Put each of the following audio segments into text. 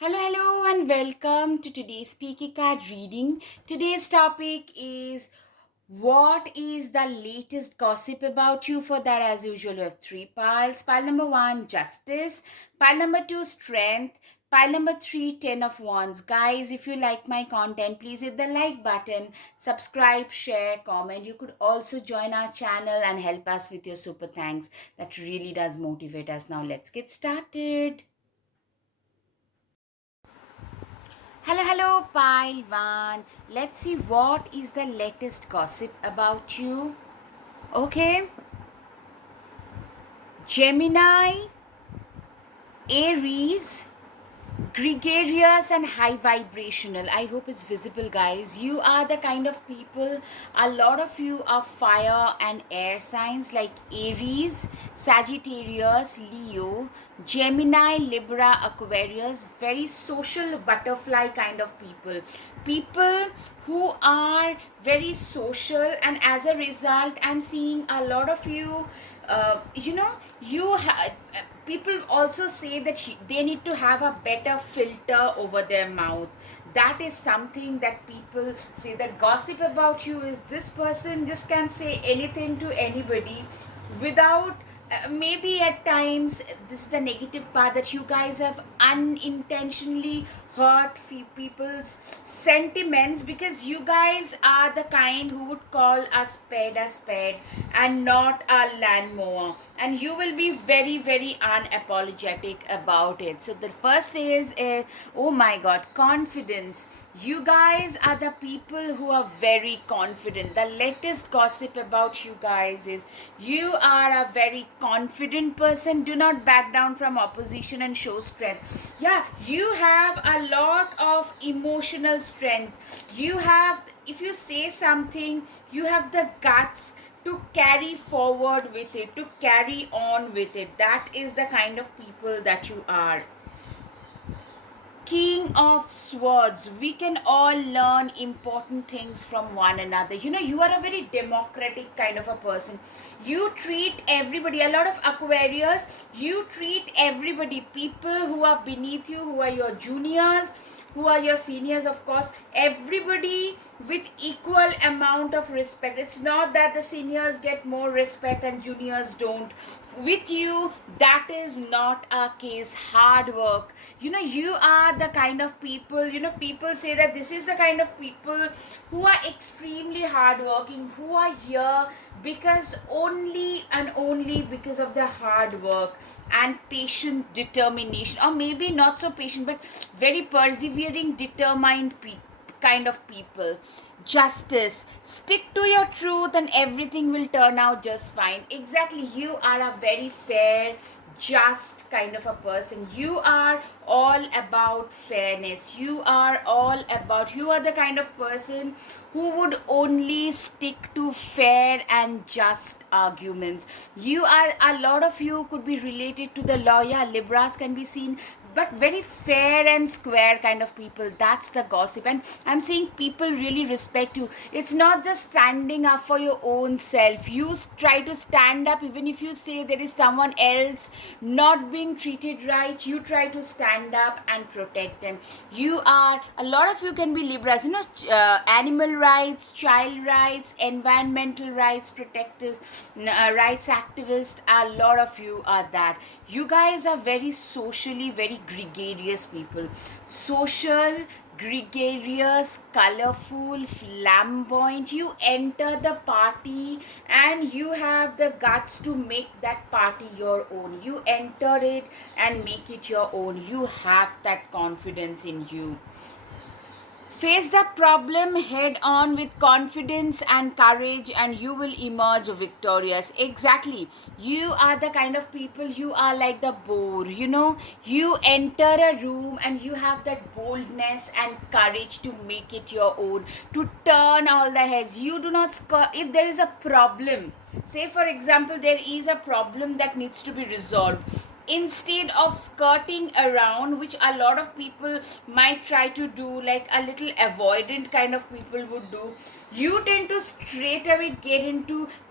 Hello, and welcome to today's Speaky Card reading. Today's topic is what is the latest gossip about you? For that, as usual, we have three piles. Pile number one, justice. Pile number two, strength. Pile number three, 10 of wands. Guys, if you like my content, please hit the like button, subscribe, share, comment. You could also join our channel and help us with your super thanks. That really does motivate us. Now, let's get started. Hello, pile one. Let's see what is the latest gossip about you. Okay, Gemini, Aries, gregarious and high vibrational. I hope it's visible, guys. You are the kind of people, a lot of you are fire and air signs like Aries, Sagittarius, Leo, Gemini, Libra, Aquarius. Very social butterfly kind of people who are very social, and as a result I'm seeing a lot of you. People also say that they need to have a better filter over their mouth. That is something that people say, that gossip about you is this person just can say anything to anybody without maybe at times this is the negative part, that you guys have unintentionally hurt few people's sentiments, because you guys are the kind who would call a spade and not a lawnmower, and you will be very unapologetic about it. So the first is oh my god, confidence. You guys are the people who are very confident. The latest gossip about you guys is you are a very confident person. Do not back down from opposition and show strength. Yeah, you have a lot of emotional strength. You have, if you say something, you have the guts to carry forward with it, to carry on with it. That is the kind of people that you are. King of Swords. We can all learn important things from one another. You are a very democratic kind of a person. You treat everybody, a lot of Aquarius, you treat everybody, people who are beneath you, who are your juniors, who are your seniors, of course, everybody with equal amount of respect. It's not that the seniors get more respect and juniors don't. With you, that is not a case. Hard work. You are the kind of people, people say that this is the kind of people who are extremely hardworking, who are here because only and only because of the hard work and patient determination, or maybe not so patient but very persevering, determined kind of people. Justice. Stick to your truth and everything will turn out just fine. Exactly, you are a very fair, just kind of a person. You are all about fairness. You are the kind of person who would only stick to fair and just arguments. You are, a lot of you could be related to the law. Yeah, Libras can be seen, but very fair and square kind of people. That's the gossip, and I'm seeing people really respect you. It's not just standing up for your own self. You try to stand up even if you say there is someone else not being treated right. You try to stand up and protect them. You are, a lot of you can be Libras, animal rights, child rights, environmental rights protectors, rights activists. A lot of you are that. You guys are very socially very gregarious people. Social, gregarious, colorful, flamboyant. You enter the party and you have the guts to make that party your own. You enter it and make it your own. You have that confidence in you. Face the problem head on with confidence and courage, and you will emerge victorious. Exactly. You are the kind of people, you are like the boar. You enter a room and you have that boldness and courage to make it your own, to turn all the heads. You do not if there is a problem, say for example, there is a problem that needs to be resolved, instead of skirting around, which a lot of people might try to do, like a little avoidant kind of people would do, you tend to straight away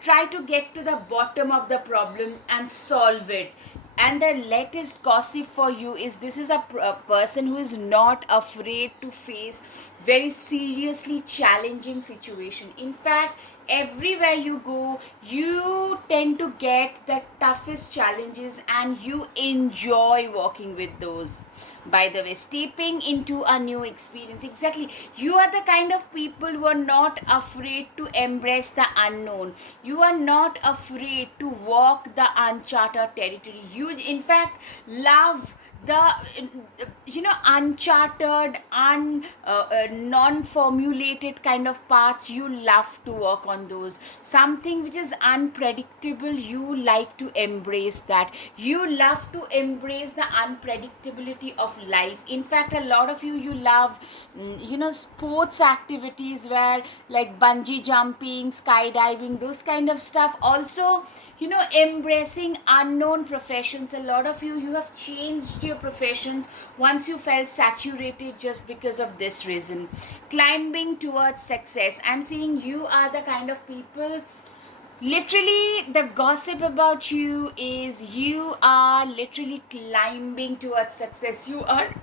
try to get to the bottom of the problem and solve it. And the latest gossip for you is this is a person who is not afraid to face very seriously challenging situation. In fact, everywhere you go, you tend to get the toughest challenges and you enjoy working with those. By the way, stepping into a new experience, exactly, you are the kind of people who are not afraid to embrace the unknown. You are not afraid to walk the uncharted territory. You in fact love the uncharted non-formulated kind of paths. You love to work on those. Something which is unpredictable, you like to embrace that. You love to embrace the unpredictability of life. In fact, a lot of you love sports activities where like bungee jumping, skydiving, those kind of stuff. Also, embracing unknown professions. A lot of you have changed your professions once you felt saturated just because of this reason. Climbing towards success, I'm saying you are the kind of people, literally the gossip about you is you are literally climbing towards success. You are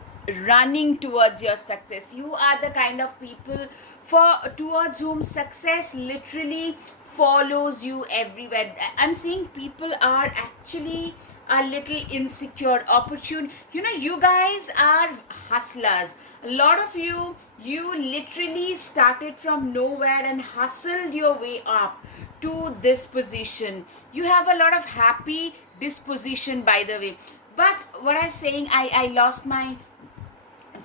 running towards your success. You are the kind of people for towards whom success literally follows you everywhere. I'm seeing people are actually a little insecure opportune. You guys are hustlers. A lot of you literally started from nowhere and hustled your way up to this position. You have a lot of happy disposition, by the way. But what I'm saying, I lost my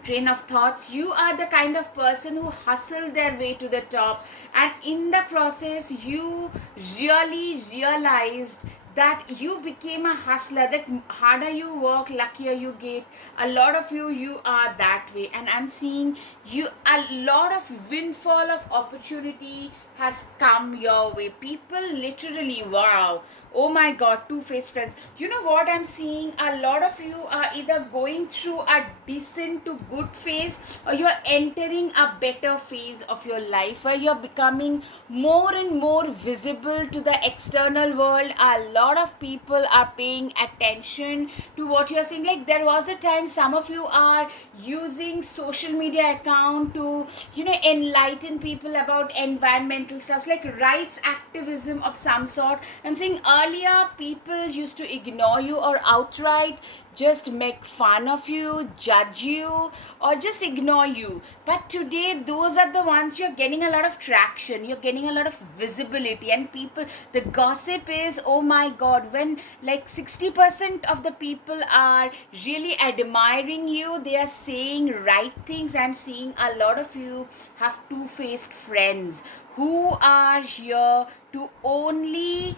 train of thoughts. You are the kind of person who hustle their way to the top, and in the process you really realized that you became a hustler, that harder you work, luckier you get. A lot of you are that way, and I'm seeing you a lot of windfall of opportunity has come your way. People literally, wow, oh my god, two-faced friends. You know what I'm seeing? A lot of you are either going through a decent to good phase, or you're entering a better phase of your life where you're becoming more and more visible to the external world. A lot of people are paying attention to what you're saying. Like, there was a time some of you are using social media account to enlighten people about environmental stuff, like rights activism of some sort. I'm saying earlier people used to ignore you or outright just make fun of you, judge you, or just ignore you. But today, those are the ones you're getting a lot of traction, you're getting a lot of visibility, and people, the gossip is, oh my god, when like 60% of the people are really admiring you, they are saying right things. I'm seeing a lot of you have two-faced friends who are here to only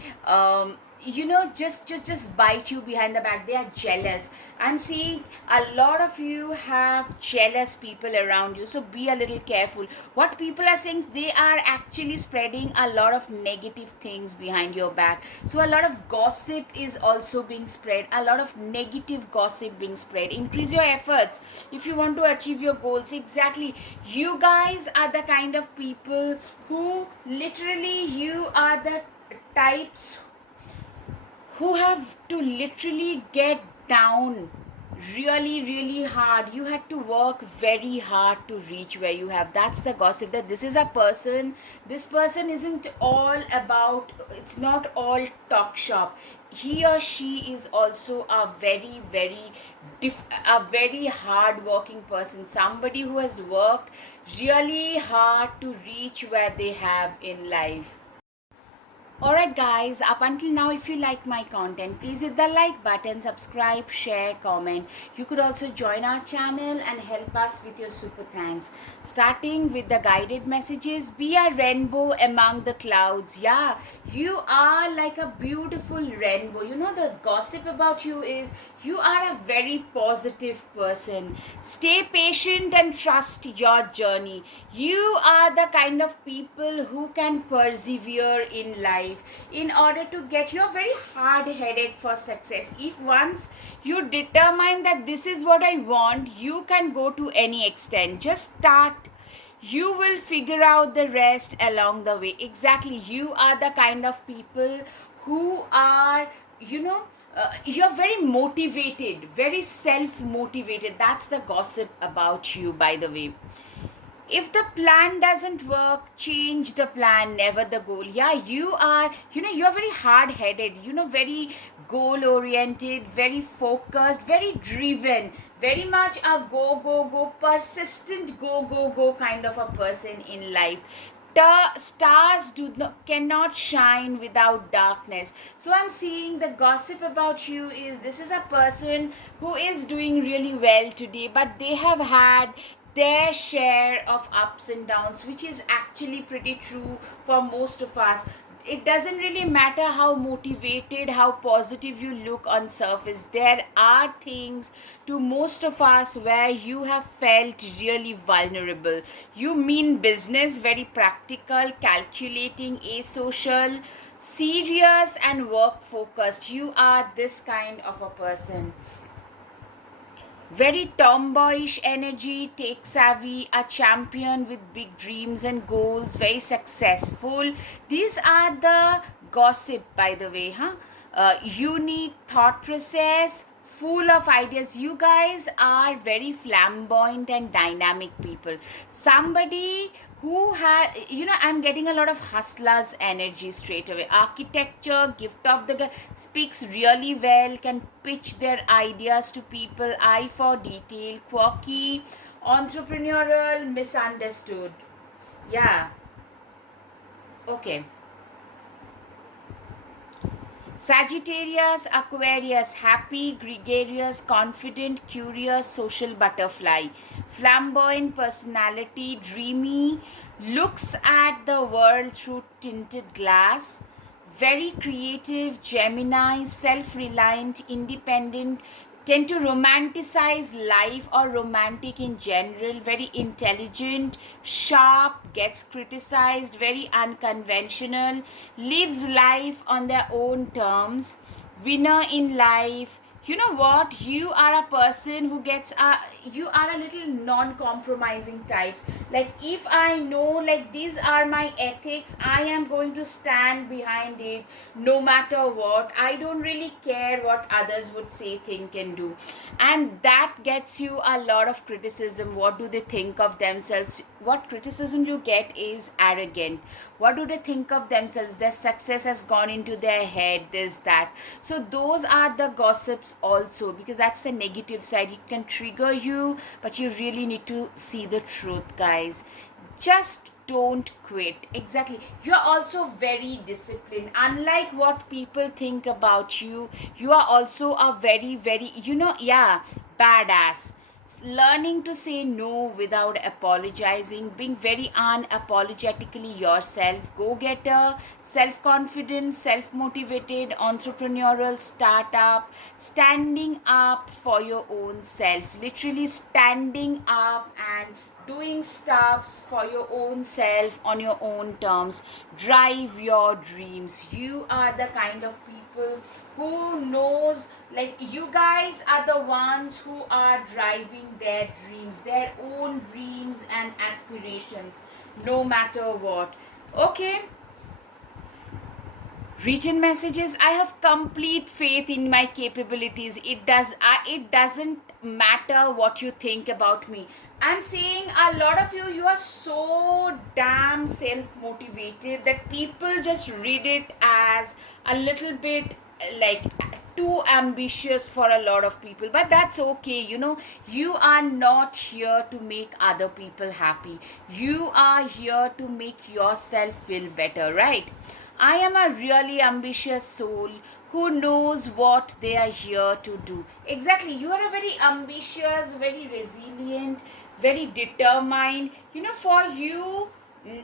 just bite you behind the back. They are jealous. I'm seeing a lot of you have jealous people around you, so be a little careful. What people are saying, they are actually spreading a lot of negative things behind your back. So a lot of gossip is also being spread, a lot of negative gossip being spread. Increase your efforts if you want to achieve your goals. Exactly, you guys are the kind of people who literally, you are the types who have to literally get down really hard. You had to work very hard to reach where you have. That's the gossip, that this is a person, this person isn't all about, it's not all talk shop. He or she is also a very hard working person, somebody who has worked really hard to reach where they have in life. Alright guys, up until now, if you like my content, please hit the like button, subscribe, share, comment. You could also join our channel and help us with your super thanks. Starting with the guided messages, be a rainbow among the clouds. Yeah, you are like a beautiful rainbow. The gossip about you is you are a very positive person. Stay patient and trust your journey. You are the kind of people who can persevere in life. In order to get, you're very hard headed for success. If once you determine that this is what I want, you can go to any extent. Just start. You will figure out the rest along the way. Exactly, you are the kind of people who are you're very motivated, very self motivated. That's the gossip about you, by the way. If the plan doesn't work, change the plan, never the goal. Yeah, you're very hard headed, very goal oriented, very focused, very driven, very much a go go go, persistent go go go kind of a person in life. Stars cannot shine without darkness. So I'm seeing the gossip about you is, this is a person who is doing really well today, but they have had their share of ups and downs, which is actually pretty true for most of us. It doesn't really matter how motivated, how positive you look on surface. There are things to most of us where you have felt really vulnerable. You mean business, very practical, calculating, asocial, serious, and work focused. You are this kind of a person. Very tomboyish energy, tech savvy, a champion with big dreams and goals, very successful. These are the gossip, by the way, huh? Unique thought process, full of ideas. You guys are very flamboyant and dynamic people. Somebody who I'm getting a lot of hustlers energy straight away. Architecture, gift of the speaks really well, can pitch their ideas to people, eye for detail, quirky, entrepreneurial, misunderstood. Yeah, okay. Sagittarius, Aquarius, happy, gregarious, confident, curious, social butterfly, flamboyant personality, dreamy, looks at the world through tinted glass, very creative, Gemini, self reliant, independent, tend to romanticize life or romantic in general, very intelligent, sharp, gets criticized, very unconventional, lives life on their own terms, winner in life. You know what, you are a person who you are a little non-compromising types. Like, if I know, like, these are my ethics, I am going to stand behind it no matter what. I don't really care what others would say, think, and do. And that gets you a lot of criticism. What do they think of themselves? What criticism you get is arrogant. What do they think of themselves? Their success has gone into their head, this, that. So those are the gossips also, because that's the negative side. It can trigger you, but you really need to see the truth, guys. Just don't quit. Exactly, you're also very disciplined. Unlike what people think about you, you are also a very, very, yeah, badass. Learning to say no without apologizing, being very unapologetically yourself, go getter, self confident, self motivated, entrepreneurial, startup, standing up for your own self, literally standing up and doing stuffs for your own self on your own terms. Drive your dreams. You are the kind of people who knows, like, you guys are the ones who are driving their dreams, their own dreams and aspirations, no matter what. Okay, written messages, I have complete faith in my capabilities. It doesn't matter what you think about me. I'm saying a lot of you are so damn self motivated that people just read it as a little bit, like, too ambitious for a lot of people. But that's okay. You are not here to make other people happy. You are here to make yourself feel better, right? I am a really ambitious soul who knows what they are here to do. Exactly. You are a very ambitious, very resilient, very determined. For you,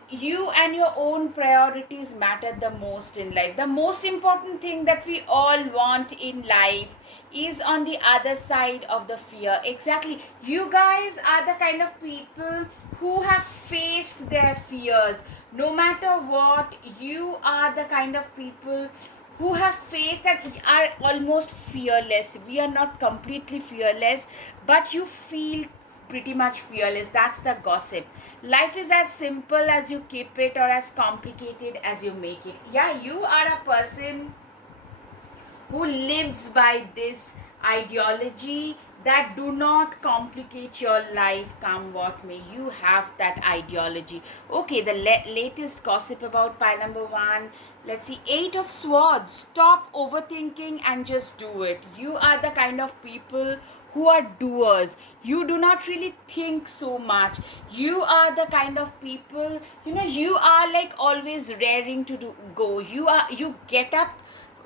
you and your own priorities matter the most in life. The most important thing that we all want in life is on the other side of the fear. Exactly, you guys are the kind of people who have faced their fears. No matter what, you are the kind of people who have faced and are almost fearless. We are not completely fearless, but you feel pretty much fearless. That's the gossip. Life is as simple as you keep it, or as complicated as you make it. Yeah, you are a person who lives by this ideology that do not complicate your life, come what may. You have that ideology. Okay, the latest gossip about pile number one. Let's see. Eight of Swords. Stop overthinking and just do it. You are the kind of people who are doers. You do not really think so much. You are the kind of people, you are like always raring to go. You get up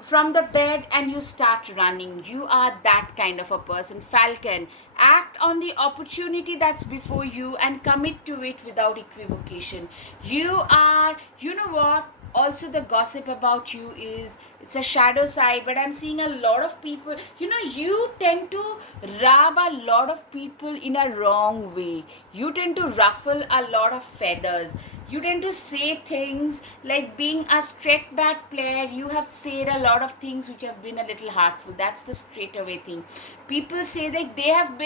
from the bed and you start running. You are that kind of a person. Falcon, act on the opportunity that's before you and commit to it without equivocation. You are, you know what, also the gossip about you is, it's a shadow side, but I'm seeing a lot of people, you tend to rub a lot of people in a wrong way. You tend to ruffle a lot of feathers. You tend to say things like, being a straight bat player, you have said a lot of things which have been a little hurtful. That's the straightaway thing. People say that they have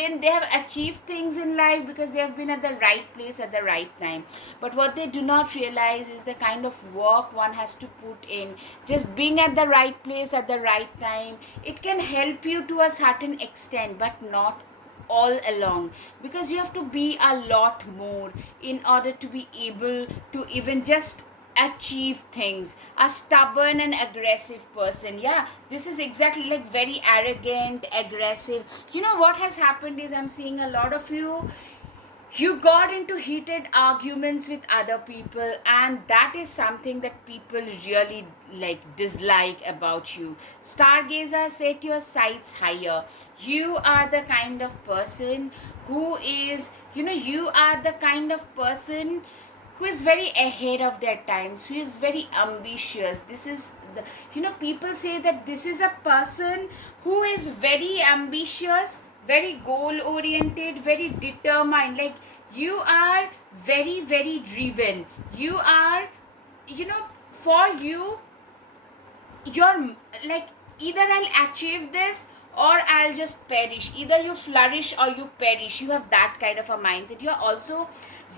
achieved things in life because they have been at the right place at the right time. But what they do not realize is the kind of work one has to put in. Just being at the right place at the right time, it can help you to a certain extent, but not all along, because you have to be a lot more in order to be able to even just achieve things. A stubborn and aggressive person, yeah, this is exactly like very arrogant, aggressive. What has happened is, I'm seeing a lot of you got into heated arguments with other people, and that is something that people really like dislike about you. Stargazer, set your sights higher. You are the kind of person who is, you are the kind of person who is very ahead of their times, who is very ambitious. This is the, people say that this is a person who is very ambitious, very goal oriented, very determined. Like, you are very, very driven. You are, for you, you're like, either I'll achieve this or I'll just perish. Either you flourish or you perish. You have that kind of a mindset. You're also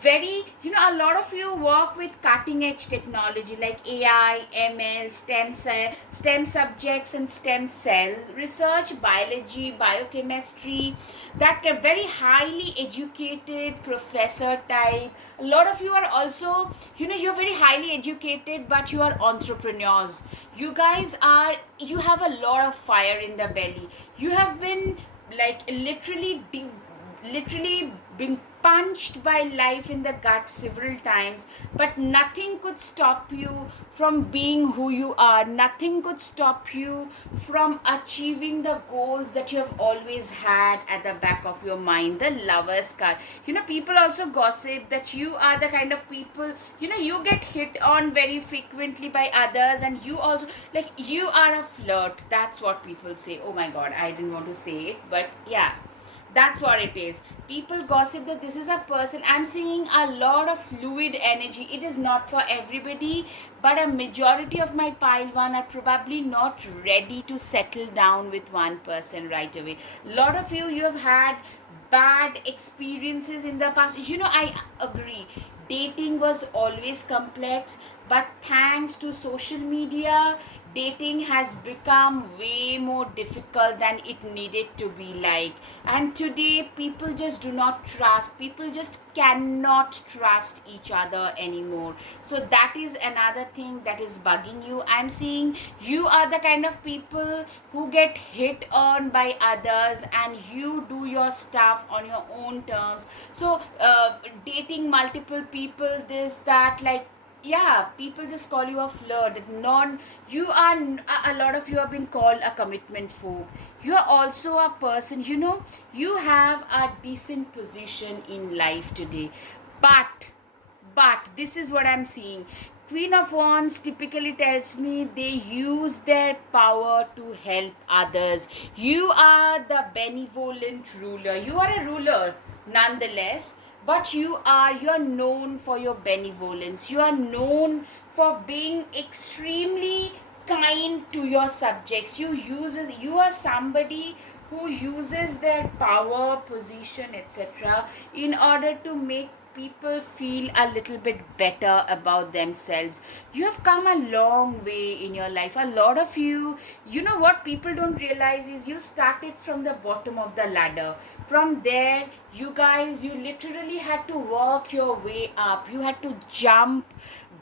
very, a lot of you work with cutting edge technology like AI, ML, STEM subjects and stem cell research, biology, biochemistry. That very highly educated professor type. A lot of you are also, you're very highly educated, but you are entrepreneurs. You guys are, you have a lot of fire in the belly. You have been like literally being punched by life in the gut several times, but nothing could stop you from being who you are. Nothing could stop you from achieving the goals that you have always had at the back of your mind. The Lover's card, people also gossip that you are the kind of people, you get hit on very frequently by others, and you also, like, you are a flirt. That's what people say. Oh my god, I didn't want to say it, but yeah, that's what it is. People gossip that this is a person. I'm seeing a lot of fluid energy. It is not for everybody, but a majority of my pile one are probably not ready to settle down with one person right away. A lot of you have had bad experiences in the past. I agree, dating was always complex, but thanks to social media, dating has become way more difficult than it needed to be. Like, and today people just do not trust, people just cannot trust each other anymore. So that is another thing that is bugging you. I'm seeing you are the kind of people who get hit on by others, and you do your stuff on your own terms. So dating multiple people, this, that, like, yeah, people just call you a flirt. You are, a lot of you have been called a commitment phobe. You are also a person, you have a decent position in life today, but this is what I'm seeing. Queen of Wands typically tells me they use their power to help others. You are the benevolent ruler. You are a ruler nonetheless, but you're known for your benevolence. You are known for being extremely kind to your subjects. You are somebody who uses their power, position, etc., in order to make people feel a little bit better about themselves. You have come a long way in your life. A lot of you, you know what people don't realize is you started from the bottom of the ladder. From there, you guys, you literally had to work your way up. You had to jump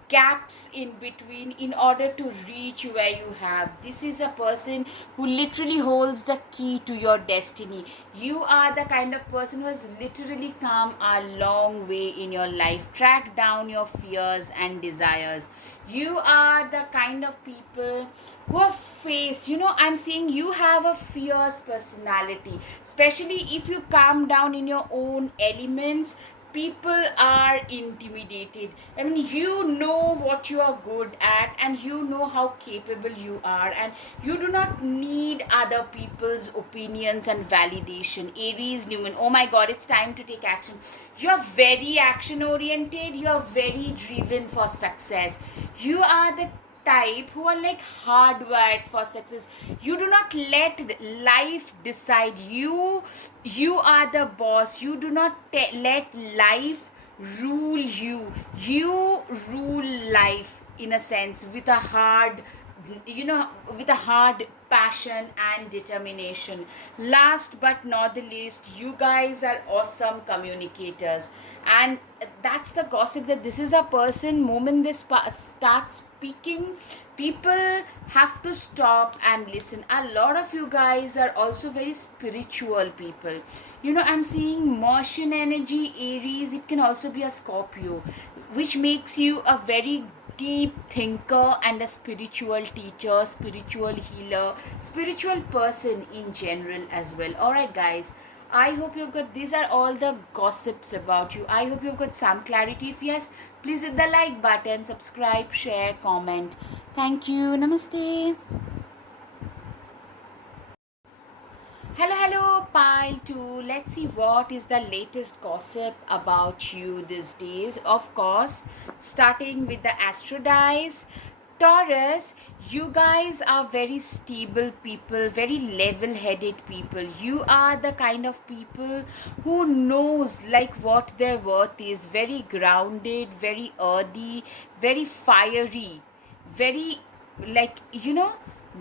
gaps in between in order to reach where you have. This is a person who literally holds the key to your destiny. You are the kind of person who has literally come a long way in your life, tracked down your fears and desires. You are the kind of people who have faced, I'm saying you have a fierce personality, especially if you calm down in your own elements. People are intimidated. I mean, you know what you are good at, and you know how capable you are, and you do not need other people's opinions and validation. Aries Newman, oh my god, it's time to take action. You're very action oriented, you're very driven for success. You are the type who are like hardwired for success. You do not let life decide you. You are the boss. You do not let life rule you. You rule life in a sense with a hard, with a hard passion and determination. Last but not the least, you guys are awesome communicators, and that's the gossip, that this is a person, moment they start speaking, people have to stop and listen. A lot of you guys are also very spiritual people. I'm seeing Martian energy, Aries. It can also be a Scorpio, which makes you a very deep thinker and a spiritual teacher, spiritual healer, spiritual person in general as well. All right, guys, I hope you've got, these are all the gossips about you. I hope you've got some clarity. If yes, please hit the like button, subscribe, share, comment. Thank you. Namaste. Hello, pile 2. Let's see what is the latest gossip about you these days. Of course, starting with the Astrodice. Taurus, you guys are very stable people, very level-headed people. You are the kind of people who knows like what their worth is. Very grounded, very earthy, very fiery, very like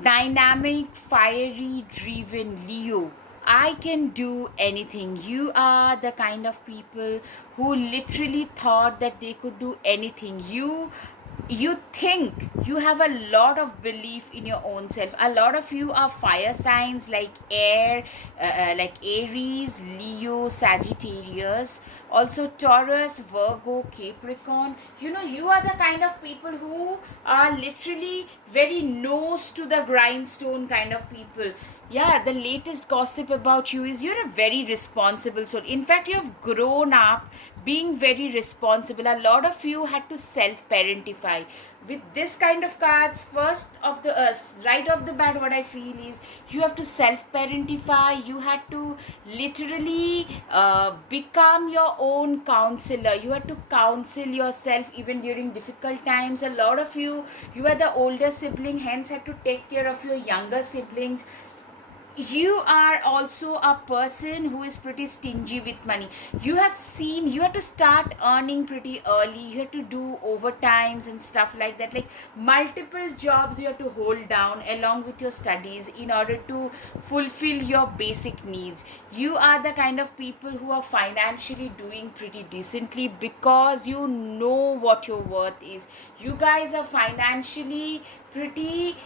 dynamic, fiery, driven Leo. I can do anything. You are the kind of people who literally thought that they could do anything. You think you have a lot of belief in your own self. A lot of you are fire signs like air, like Aries, Leo, Sagittarius, also Taurus, Virgo, Capricorn. You are the kind of people who are literally very nose to the grindstone kind of people. Yeah, the latest gossip about you is you're a very responsible soul. In fact, you have grown up being very responsible. A lot of you had to self-parentify. With this kind of cards, first of the right off the bat, what I feel is you have to self-parentify. You had to literally become your own counselor. You had to counsel yourself even during difficult times. A lot of you are the older sibling, hence had to take care of your younger siblings. You are also a person who is pretty stingy with money. You have to start earning pretty early. You have to do overtimes and stuff like that, like multiple jobs you have to hold down along with your studies in order to fulfill your basic needs. You are the kind of people who are financially doing pretty decently because you know what your worth is. You guys are financially pretty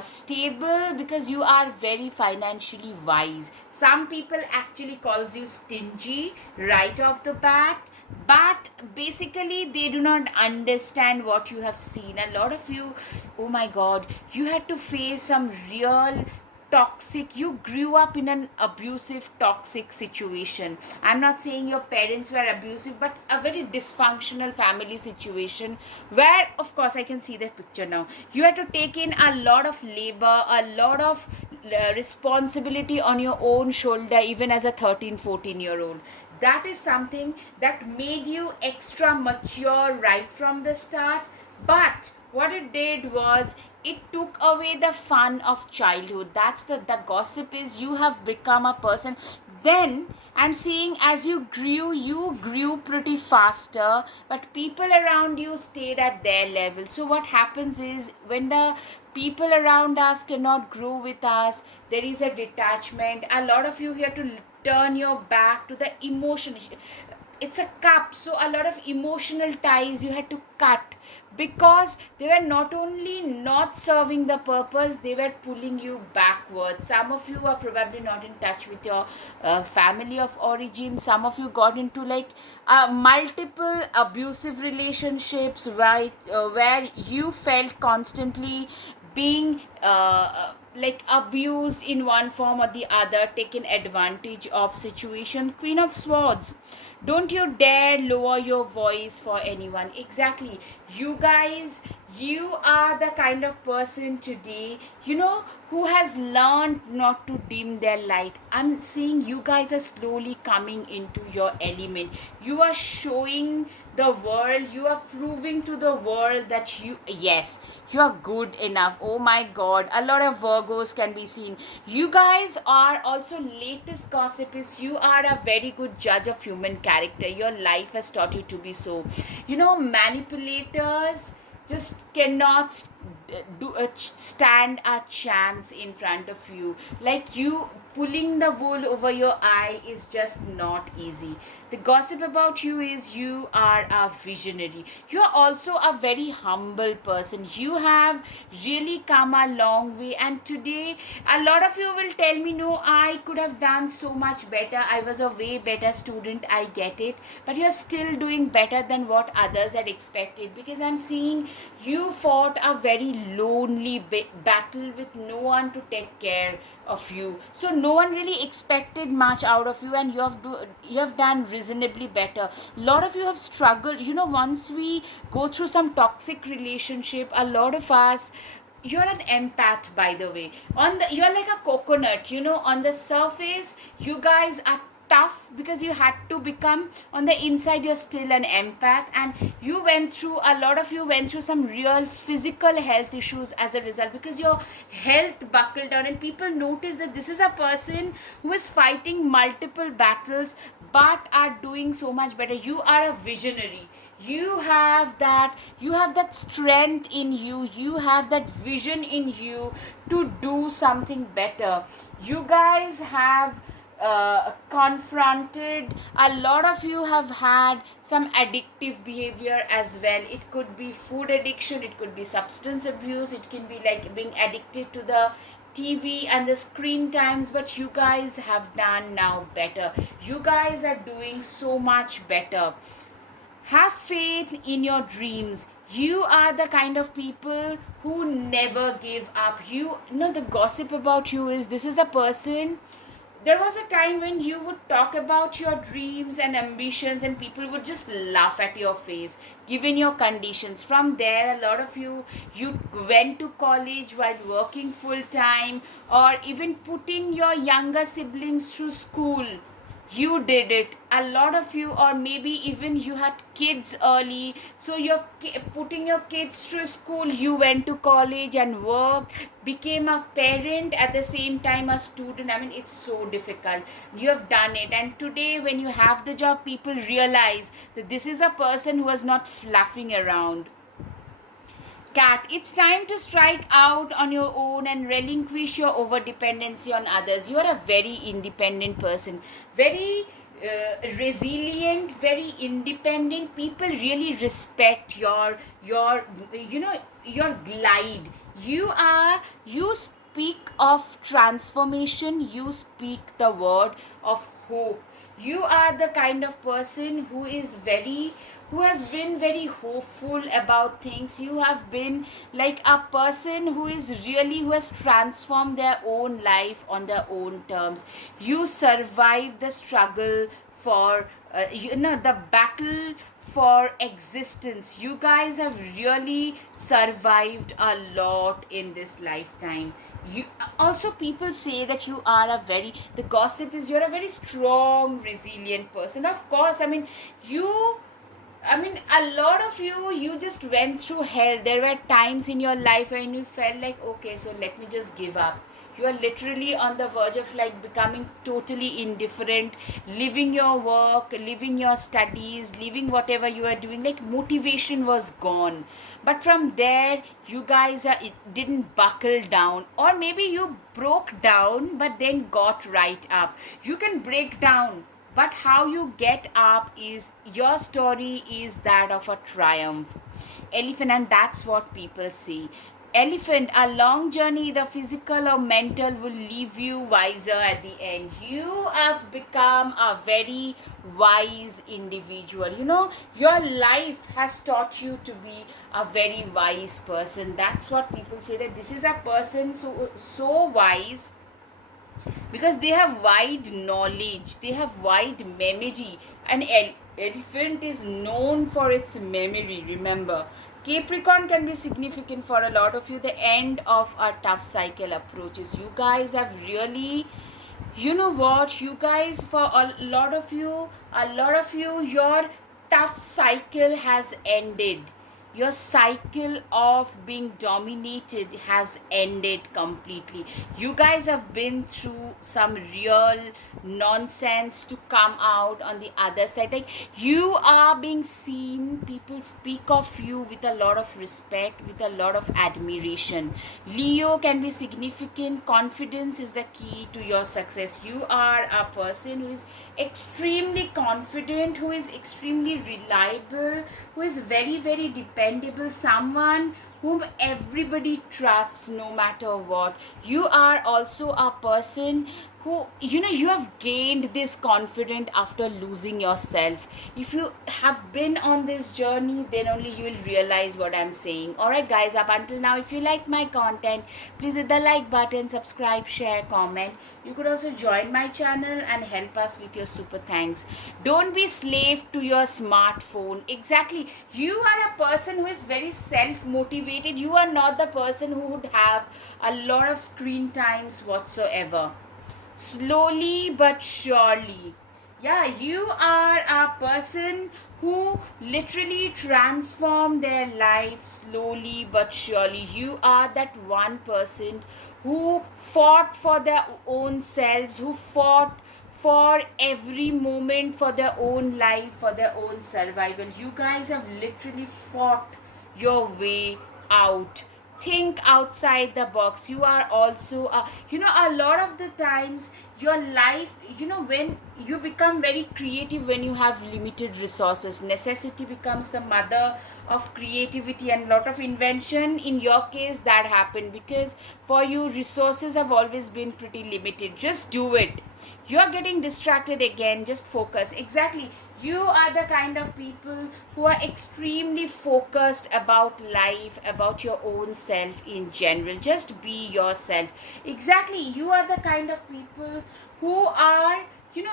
stable because you are very financially wise. Some people actually calls you stingy right off the bat, but basically they do not understand what you have seen. A lot of you, oh my god, you had to face some real toxic, you grew up in an abusive toxic situation. I'm not saying your parents were abusive, but a very dysfunctional family situation where, of course, I can see the picture now. You had to take in a lot of labor, a lot of responsibility on your own shoulder, even as a 13-14-year-old. That is something that made you extra mature right from the start. But what it did was it took away the fun of childhood. That's the gossip is you have become a person. Then I'm seeing as you grew pretty faster, but people around you stayed at their level. So what happens is when the people around us cannot grow with us, there is a detachment. A lot of you here to turn your back to the emotion. It's a cup, so a lot of emotional ties you had to cut, because they were not only not serving the purpose, they were pulling you backwards. Some of you are probably not in touch with your family of origin. Some of you got into like multiple abusive relationships, where you felt constantly being like abused in one form or the other, taken advantage of situation. Queen of Swords, don't you dare lower your voice for anyone. Exactly, you guys, you are the kind of person today, who has learned not to dim their light. I'm seeing you guys are slowly coming into your element. You are showing the world, you are proving to the world that yes, you are good enough. Oh my god, a lot of Virgos can be seen. You guys are also, latest gossip is you are a very good judge of human character. Your life has taught you to be so. Manipulators just cannot stand a chance in front of you. Like, you pulling the wool over your eye is just not easy. The gossip about you is you are a visionary. You are also a very humble person. You have really come a long way, and today a lot of you will tell me, no, I could have done so much better, I was a way better student. I get it, but you're still doing better than what others had expected, because I'm seeing you fought a very lonely battle with no one to take care of you. So no one really expected much out of you, and you have done reasonably better. A lot of you have struggled. Once we go through some toxic relationship, a lot of us, you're an empath, by the way. You're like a coconut. On the surface you guys are tough, because you had to become, on the inside you're still an empath, and a lot of you went through some real physical health issues as a result, because your health buckled down, and people notice that this is a person who is fighting multiple battles but are doing so much better. You are a visionary. You have that strength in you. You have that vision in you to do something better. You guys have confronted, a lot of you have had some addictive behavior as well. It could be food addiction, it could be substance abuse, it can be like being addicted to the TV and the screen times, but you guys have done now better. You guys are doing so much better. Have faith in your dreams. You are the kind of people who never give up. The gossip about you is, this is a person, there was a time when you would talk about your dreams and ambitions, and people would just laugh at your face given your conditions. From there, a lot of you went to college while working full time, or even putting your younger siblings through school. You did it. A lot of you, or maybe even you had kids early, so you're putting your kids through school. You went to college and worked, became a parent at the same time a student. I mean, it's so difficult. You have done it, and today when you have the job, people realize that this is a person who was not fluffing around. Cat, it's time to strike out on your own and relinquish your over dependency on others. You are a very independent person, very resilient, very independent. People really respect your glide. You speak of transformation. You speak the word of hope. You are the kind of person who has been very hopeful about things. You have been like a person who has transformed their own life on their own terms. You survived the struggle for the battle for existence. You guys have really survived a lot in this lifetime. You also, people say that you are the gossip is, you're a very strong, resilient person. Of course, I mean, you I mean, a lot of you just went through hell. There were times in your life when you felt like, okay, so let me just give up. You are literally on the verge of like becoming totally indifferent, living your work, living your studies, living whatever you are doing. Like motivation was gone. But from there, you guys it didn't buckle down, or maybe you broke down, but then got right up. You can break down, but how you get up is your story is that of a triumph. Elephant, and that's what people see. Elephant, a long journey, the physical or mental, will leave you wiser at the end. You have become a very wise individual. You know, your life has taught you to be a very wise person. That's what people say, that this is a person so wise, because they have wide knowledge, they have wide memory. An elephant is known for its memory, remember. Capricorn can be significant for a lot of you. The end of a tough cycle approaches. You guys have really, you know what, you guys, for a lot of you, your tough cycle has ended. Your cycle of being dominated has ended completely. You guys have been through some real nonsense to come out on the other side. Like, you are being seen, people speak of you with a lot of respect, with a lot of admiration. Leo can be significant. Confidence is the key to your success. You are a person who is extremely confident, who is extremely reliable, who is very, very dependable, someone whom everybody trusts no matter what. You are also a person who, you know, you have gained this confidence after losing yourself. If you have been on this journey, then only you will realize what I'm saying. Alright guys, up until now, if you like my content, please hit the like button, subscribe, share, comment. You could also join my channel and help us with your super thanks. Don't be slave to your smartphone. Exactly, you are a person who is very self motivated. You are not the person who would have a lot of screen times whatsoever. Slowly but surely, yeah, you are a person who literally transform their life slowly but surely. You are that one person who fought for their own selves, who fought for every moment, for their own life, for their own survival. You guys have literally fought your way out. Think outside the box. You are also a lot of the times your life, when you become very creative, when you have limited resources, necessity becomes the mother of creativity and lot of invention. In your case, that happened because for you, resources have always been pretty limited. Just do it. You are getting distracted again, just focus. Exactly, you are the kind of people who are extremely focused about life, about your own self in general. Just be yourself. Exactly, you are the kind of people who are,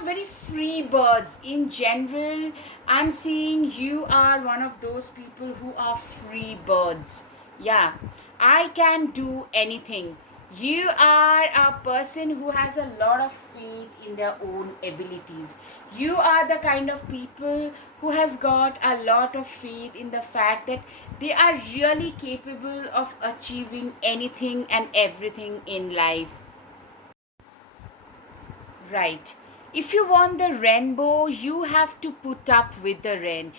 very free birds in general. I'm seeing you are one of those people who are free birds. Yeah, I can do anything. You are a person who has a lot of faith in their own abilities. You are the kind of people who has got a lot of faith in the fact that they are really capable of achieving anything and everything in life. Right. If you want the rainbow, you have to put up with the rain.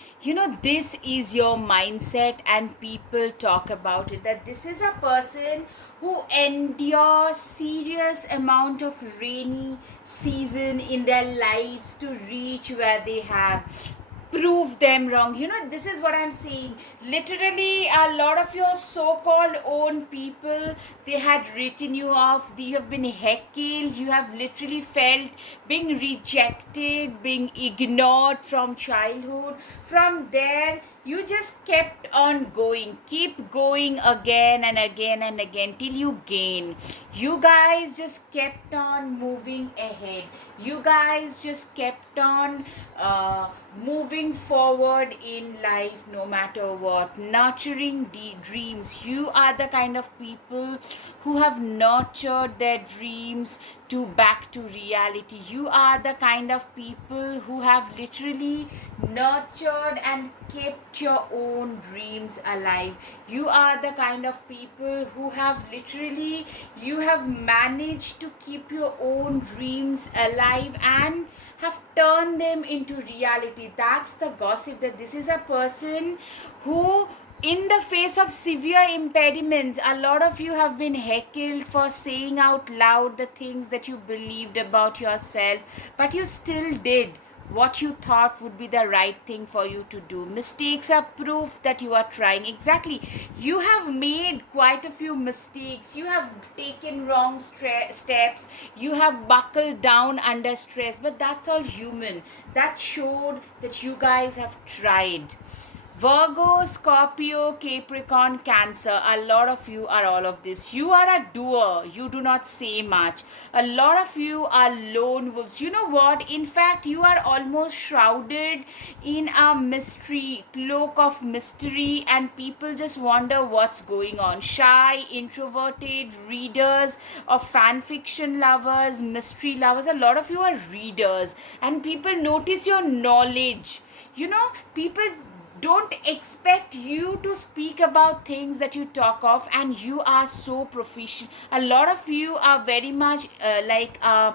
This is your mindset, and people talk about it, that this is a person who endures serious amount of rainy season in their lives to reach where they have. Prove them wrong. This is what I'm seeing. Literally, a lot of your so-called own people, they had written you off. You have been heckled. You have literally felt being rejected, being ignored from childhood. From there, you just kept on going. Keep going again and again and again till you gain. You guys just kept on moving ahead. You guys just kept on moving forward in life no matter what. Nurturing dreams. You are the kind of people who have nurtured their dreams to back to reality. You are the kind of people who have literally nurtured and kept your own dreams alive. You are the kind of people who have literally, you have managed to keep your own dreams alive and have turned them into reality. That's the gossip, that this is a person who, in the face of severe impediments, a lot of you have been heckled for saying out loud the things that you believed about yourself, but you still did what you thought would be the right thing for you to do. Mistakes are proof that you are trying. Exactly. You have made quite a few mistakes. You have taken wrong steps. You have buckled down under stress, but that's all human. That showed that you guys have tried. Virgo, Scorpio, Capricorn, Cancer, a lot of you are all of this. You are a doer. You do not say much. A lot of you are lone wolves. You know what? In fact, you are almost shrouded in a mystery, cloak of mystery, and people just wonder what's going on. Shy, introverted, readers of fan fiction lovers, mystery lovers. A lot of you are readers, and people notice your knowledge. People don't expect you to speak about things that you talk of, and you are so proficient. A lot of you are very much like a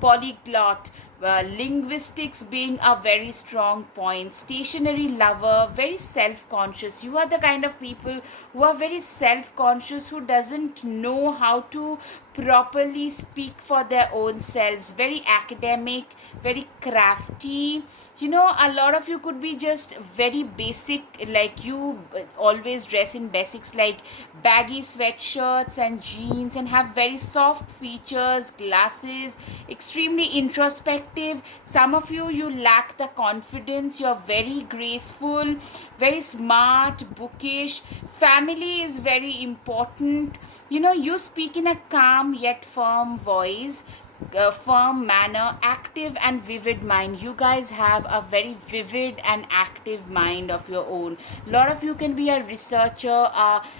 polyglot, linguistics being a very strong point, stationary lover, very self-conscious. You are the kind of people who are very self-conscious, who doesn't know how to properly speak for their own selves, very academic, very crafty. A lot of you could be just very basic, like you always dress in basics like baggy sweatshirts and jeans, and have very soft features, glasses, extremely introspective. Some of you lack the confidence. You're very graceful, very smart, bookish. Family is very important. You speak in a calm yet firm voice, firm manner, active and vivid mind. You guys have a very vivid and active mind of your own. A lot of you can be a researcher.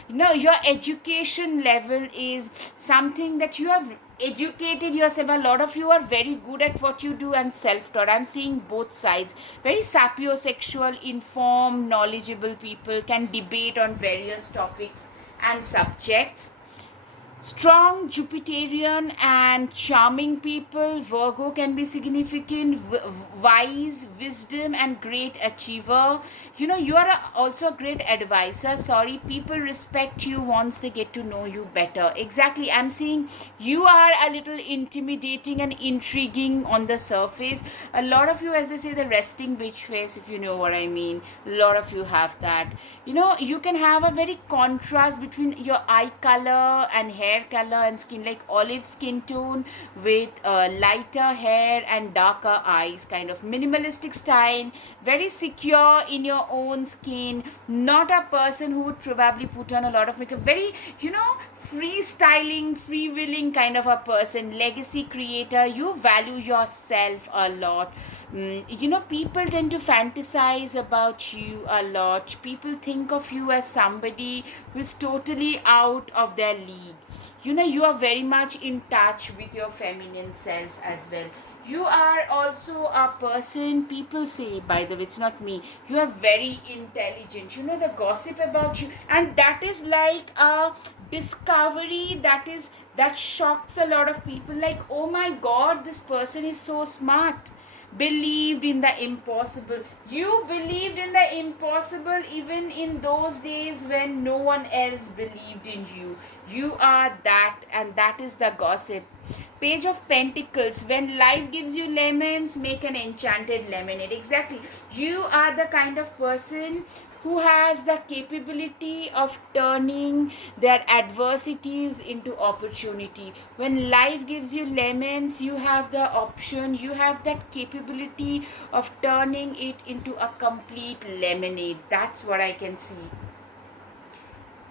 Your education level is something that you have educated yourself. A lot of you are very good at what you do and self-taught. I'm seeing both sides. Very sapiosexual, informed, knowledgeable people, can debate on various topics and subjects. Strong Jupiterian and charming people. Virgo can be significant, wise, wisdom, and great achiever. You are also a great advisor. Sorry, people respect you once they get to know you better. Exactly. I'm saying you are a little intimidating and intriguing on the surface. A lot of you, as they say, the resting bitch face, if you know what I mean. A lot of you have that. You can have a very contrast between your eye color and hair color and skin, like olive skin tone with lighter hair and darker eyes, kind of minimalistic style, very secure in your own skin, not a person who would probably put on a lot of makeup, very freestyling, free-willing kind of a person, legacy creator. You value yourself a lot. People tend to fantasize about you a lot. People think of you as somebody who is totally out of their league. You are very much in touch with your feminine self as well. You are also a person, people say, by the way, it's not me, you are very intelligent. The gossip about you, and that is like a discovery that shocks a lot of people, like, oh my god, this person is so smart. Believed in the impossible. You believed in the impossible even in those days when no one else believed in you. You are that, and that is the gossip. Page of Pentacles. When life gives you lemons, make an enchanted lemonade. Exactly. You are the kind of person who has the capability of turning their adversities into opportunity. When life gives you lemons, you have the option, you have that capability of turning it into a complete lemonade. That's what I can see.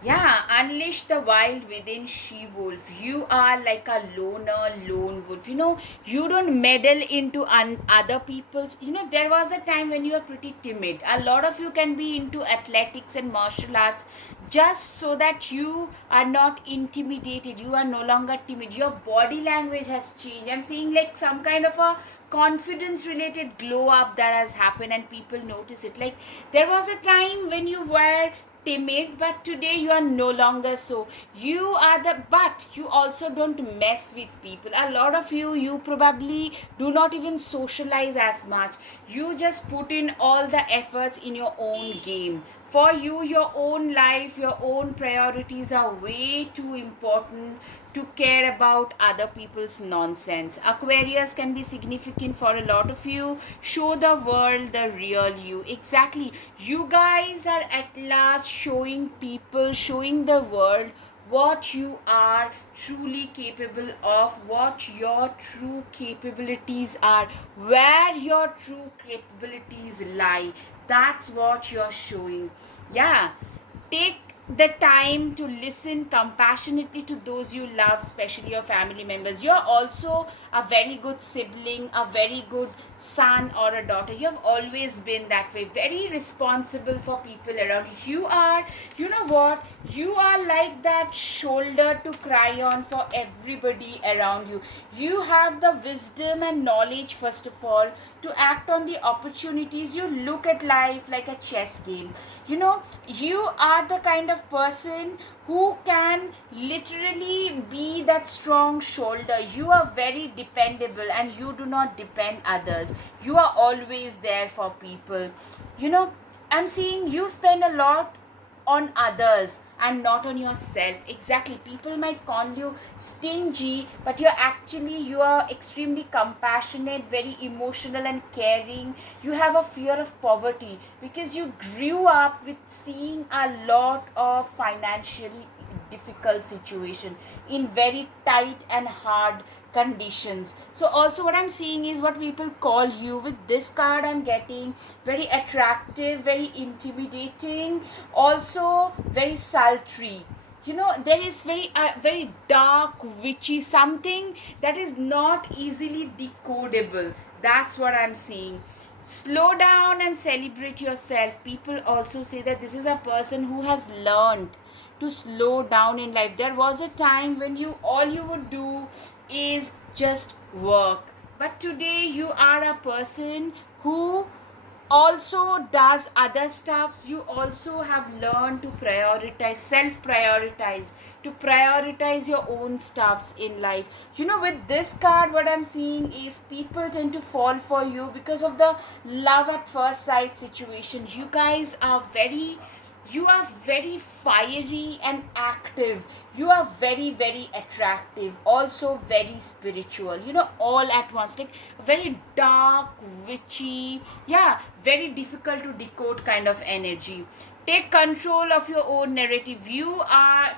Yeah, unleash the wild within, she wolf. You are like a loner, lone wolf. You don't meddle into other people's. There was a time when you were pretty timid. A lot of you can be into athletics and martial arts just so that you are not intimidated. You are no longer timid. Your body language has changed. I'm seeing like some kind of a confidence related glow up that has happened, and people notice it. Like, there was a time when you were timid, but today you are no longer so. You are the but you also don't mess with people. A lot of you probably do not even socialize as much. You just put in all the efforts in your own game. For you, your own life, your own priorities are way too important to care about other people's nonsense. Aquarius can be significant for a lot of you. Show the world the real you. Exactly. You guys are at last showing people, showing the world what you are truly capable of, what your true capabilities are, where your true capabilities lie. That's what you're showing. Yeah, take the time to listen compassionately to those you love, especially your family members. You're also a very good sibling, a very good son or a daughter. You have always been that way, very responsible for people around you. You know what, you are like that shoulder to cry on for everybody around you. You have the wisdom and knowledge, first of all, to act on the opportunities. You look at life like a chess game. You are the kind of person who can literally be that strong shoulder. You are very dependable and you do not depend others. You are always there for people. you know I'm seeing you spend a lot on others and not on yourself. Exactly, people might call you stingy, but you are extremely compassionate, very emotional and caring. You have a fear of poverty because you grew up with seeing a lot of financially difficult situation in very tight and hard conditions. So also what I'm seeing is what people call you with this card. I'm getting very attractive, very intimidating, also very sultry. There is very dark, witchy, something that is not easily decodable. That's what I'm seeing. Slow down and celebrate yourself. People also say that this is a person who has learned to slow down in life. There was a time when you all you would do is just work, but today you are a person who also does other stuffs. You also have learned to prioritize, self prioritize, to prioritize your own stuffs in life. With this card, what I'm seeing is people tend to fall for you because of the love at first sight situation. You are very fiery and active. You are very, very attractive, also very spiritual, all at once, like very dark, witchy, yeah, very difficult to decode kind of energy. Take control of your own narrative. You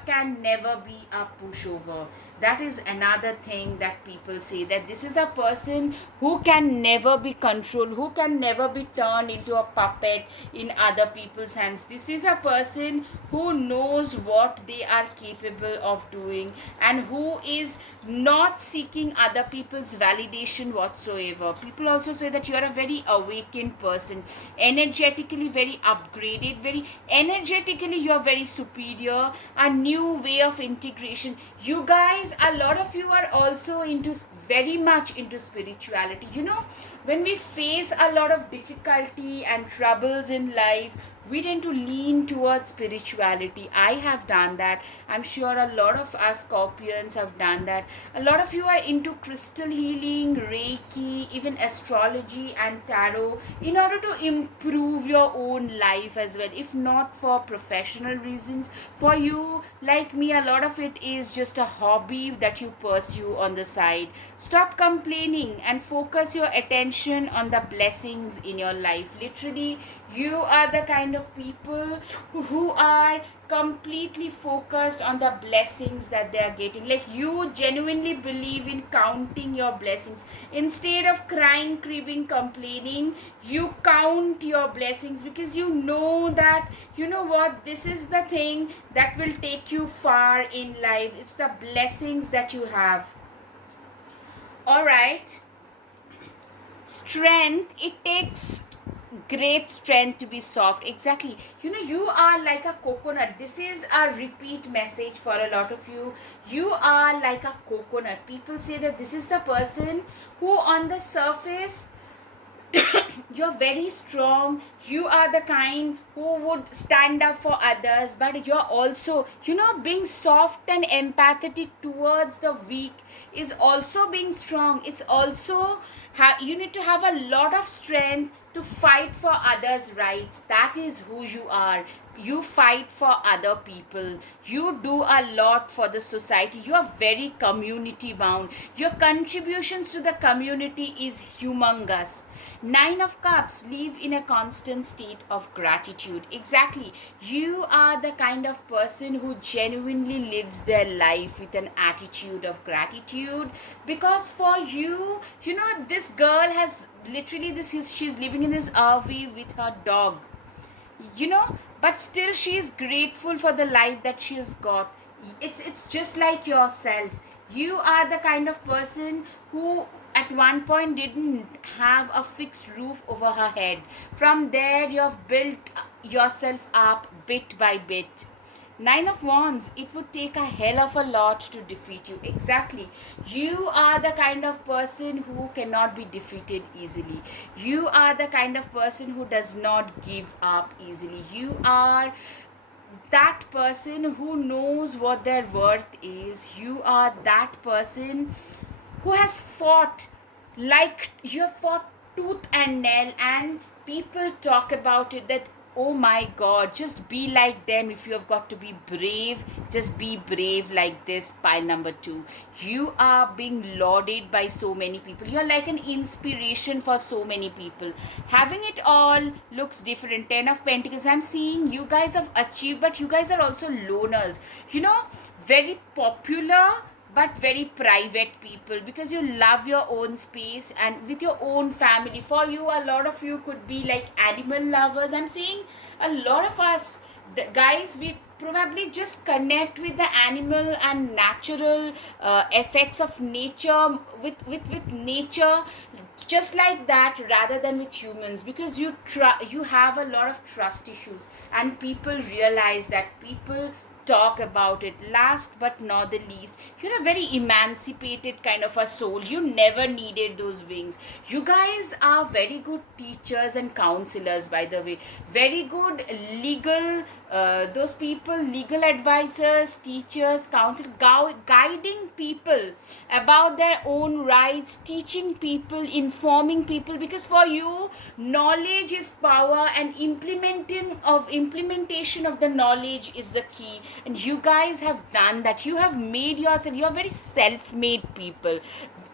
can never be a pushover. That is another thing that people say, that this is a person who can never be controlled, who can never be turned into a puppet in other people's hands. This is a person who knows what they are capable of doing and who is not seeking other people's validation whatsoever. People also say that you are a very awakened person, energetically very upgraded, very energetically you are very superior, a new way of integration. You guys, a lot of you are also very much into spirituality. When we face a lot of difficulty and troubles in life, we tend to lean towards spirituality. I have done that. I'm sure a lot of us Scorpions have done that. A lot of you are into crystal healing, Reiki, even astrology and tarot in order to improve your own life as well. If not for professional reasons, for you, like me, a lot of it is just a hobby that you pursue on the side. Stop complaining and focus your attention on the blessings in your life. Literally, you are the kind kind of people who are completely focused on the blessings that they are getting. Like, you genuinely believe in counting your blessings. Instead of crying, cribbing, complaining, you count your blessings, because you know that, you know what, this is the thing that will take you far in life. It's the blessings that you have. All right. Strength, it takes great strength to be soft. Exactly. You know, you are like a coconut. This is a repeat message for a lot of you. You are like a coconut. People say that this is the person who on the surface you're very strong, you are the kind who would stand up for others, but you're also, you know, being soft and empathetic towards the weak is also being strong. It's also you need to have a lot of strength to fight for others' rights. That is who you are. You fight for other people, you do a lot for the society, you are very community bound, your contributions to the community is humongous. Nine of Cups, live in a constant state of gratitude. Exactly. You are the kind of person who genuinely lives their life with an attitude of gratitude, because for you, you know, this girl has literally she's living in this RV with her dog, you know, but still she is grateful for the life that she has got. It's just like yourself. You are the kind of person who at one point didn't have a fixed roof over her head. From there you have built yourself up bit by bit. Nine of Wands, it would take a hell of a lot to defeat you. Exactly. You are the kind of person who cannot be defeated easily. You are the kind of person who does not give up easily. You are that person who knows what their worth is. You are that person who has fought, like you have fought tooth and nail, and people talk about it that, oh my god, just be like them. If you have got to be brave, just be brave like this. Pile number 2, you are being lauded by so many people. You are like an inspiration for so many people. Having it all looks different. 10 of Pentacles, I'm seeing you guys have achieved, but you guys are also loners, you know, very popular but very private people, because you love your own space and with your own family. For you, a lot of you could be like animal lovers. I'm seeing a lot of us, the guys, we probably just connect with the animal and natural effects of nature, with nature, just like that, rather than with humans, because you have a lot of trust issues, and people realize that, people talk about it. Last but not the least, you're a very emancipated kind of a soul. You never needed those wings. You guys are very good teachers and counselors, by the way. Very good legal, those people, legal advisors, teachers, counsel, guiding people about their own rights, teaching people, informing people, because for you, knowledge is power, and implementation of the knowledge is the key. And you guys have done that. You have made yourself, you are very self-made people.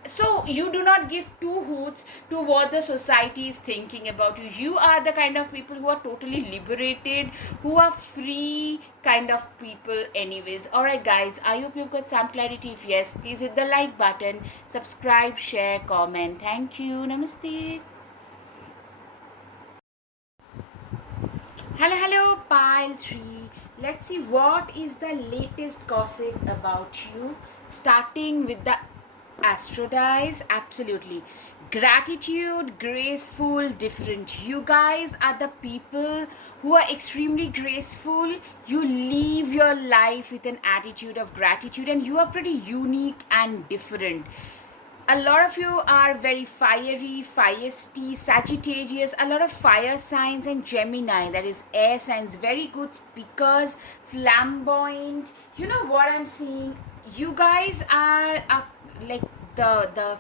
So you do not give two hoots to what the society is thinking about you. You are the kind of people who are totally liberated, who are free kind of people anyways. Alright guys, I hope you've got some clarity. If yes, please hit the like button, subscribe, share, comment. Thank you. Namaste. Hello, pile 3. Let's see what is the latest gossip about you. Starting with the Astro dice. Absolutely. Gratitude, graceful, different. You guys are the people who are extremely graceful. You live your life with an attitude of gratitude, and you are pretty unique and different. A lot of you are very fiery, feisty, Sagittarius, a lot of fire signs, and Gemini, that is air signs, very good speakers, flamboyant. You know what I'm seeing? You guys are like the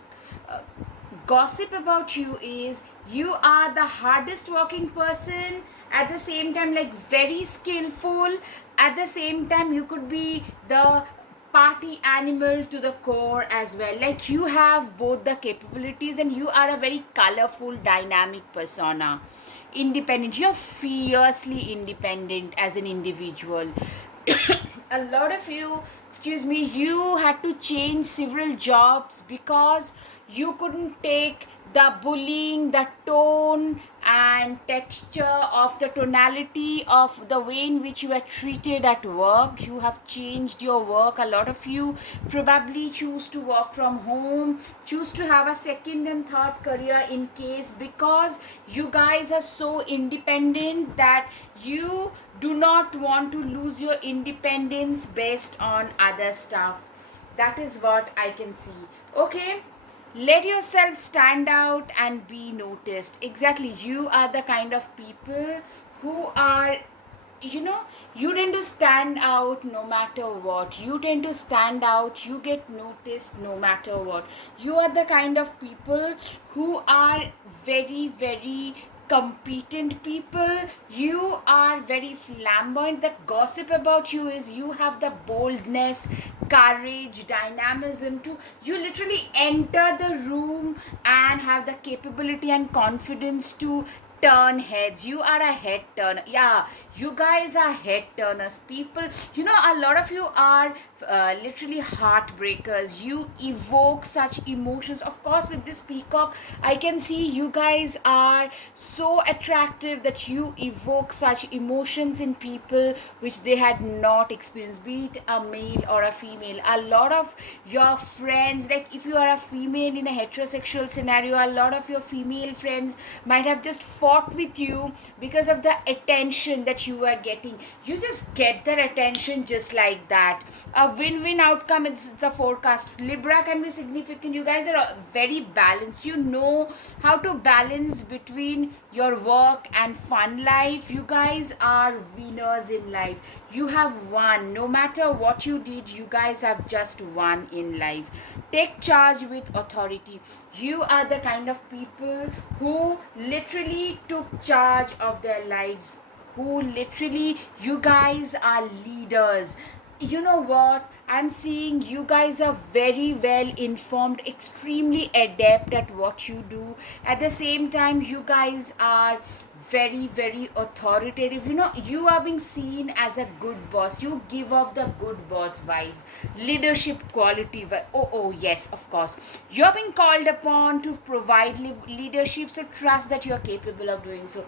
gossip about you is, you are the hardest working person, at the same time like very skillful, at the same time you could be the party animal to the core as well. Like, you have both the capabilities, and you are a very colorful, dynamic persona. independent. You're fiercely independent as an individual. A lot of you, excuse me, you had to change several jobs because you couldn't take the bullying, the tone and texture of the tonality of the way in which you were treated at work. You have changed your work. A lot of you probably choose to work from home, choose to have a second and third career in case, because you guys are so independent that you do not want to lose your independence based on other stuff. That is what I can see. Okay, let yourself stand out and be noticed. Exactly, you are the kind of people who are, you know, you tend to stand out no matter what. You tend to stand out, you get noticed no matter what. You are the kind of people who are very, very competent people. You are very flamboyant. The gossip about you is you have the boldness, courage, dynamism to, you literally enter the room and have the capability and confidence to turn heads. You are a head turner. Yeah, you guys are head turners. People, you know, a lot of you are literally heartbreakers. You evoke such emotions. Of course, with this peacock, I can see you guys are so attractive that you evoke such emotions in people which they had not experienced, be it a male or a female. A lot of your friends, like if you are a female in a heterosexual scenario, a lot of your female friends might have just fought with you because of the attention that you are getting. You just get that attention just like that. A win-win outcome. It's the forecast. Libra can be significant. You guys are very balanced. You know how to balance between your work and fun life. You guys are winners in life. You have won. No matter what you did, you guys have just won in life. Take charge with authority. You are the kind of people who literally took charge of their lives, who literally, you guys are leaders. You know what, I'm seeing you guys are very well informed, extremely adept at what you do. At the same time, you guys are very, very authoritative. You know, you are being seen as a good boss. You give off the good boss vibes, leadership quality oh yes, of course, you're being called upon to provide leadership, so trust that you're capable of doing so.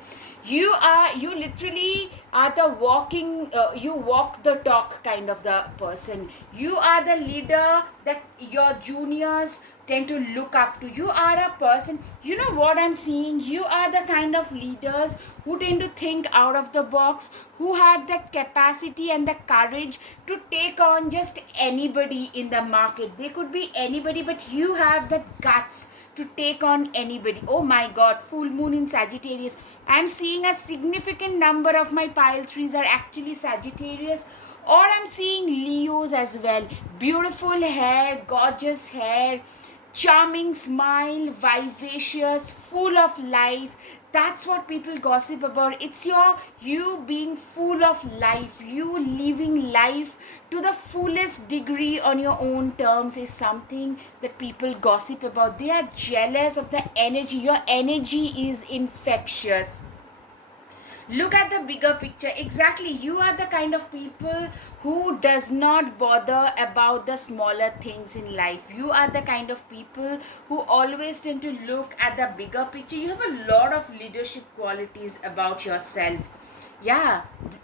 You literally are the walking, you walk the talk kind of the person. You are the leader that your juniors tend to look up to. You are a person, you know what I'm seeing, you are the kind of leaders who tend to think out of the box, who had that capacity and the courage to take on just anybody in the market. They could be anybody, but you have the guts to take on anybody. Oh my god, full moon in Sagittarius. I'm seeing a significant number of my pile trees are actually Sagittarius, or I'm seeing Leos as well. Beautiful hair, gorgeous hair, charming smile, vivacious, full of life. That's what people gossip about. It's you being full of life, you living life to the fullest degree on your own terms is something that people gossip about. They are jealous of the energy. Your energy is infectious. Look at the bigger picture. Exactly, you are the kind of people who does not bother about the smaller things in life. You are the kind of people who always tend to look at the bigger picture. You have a lot of leadership qualities about yourself. Yeah,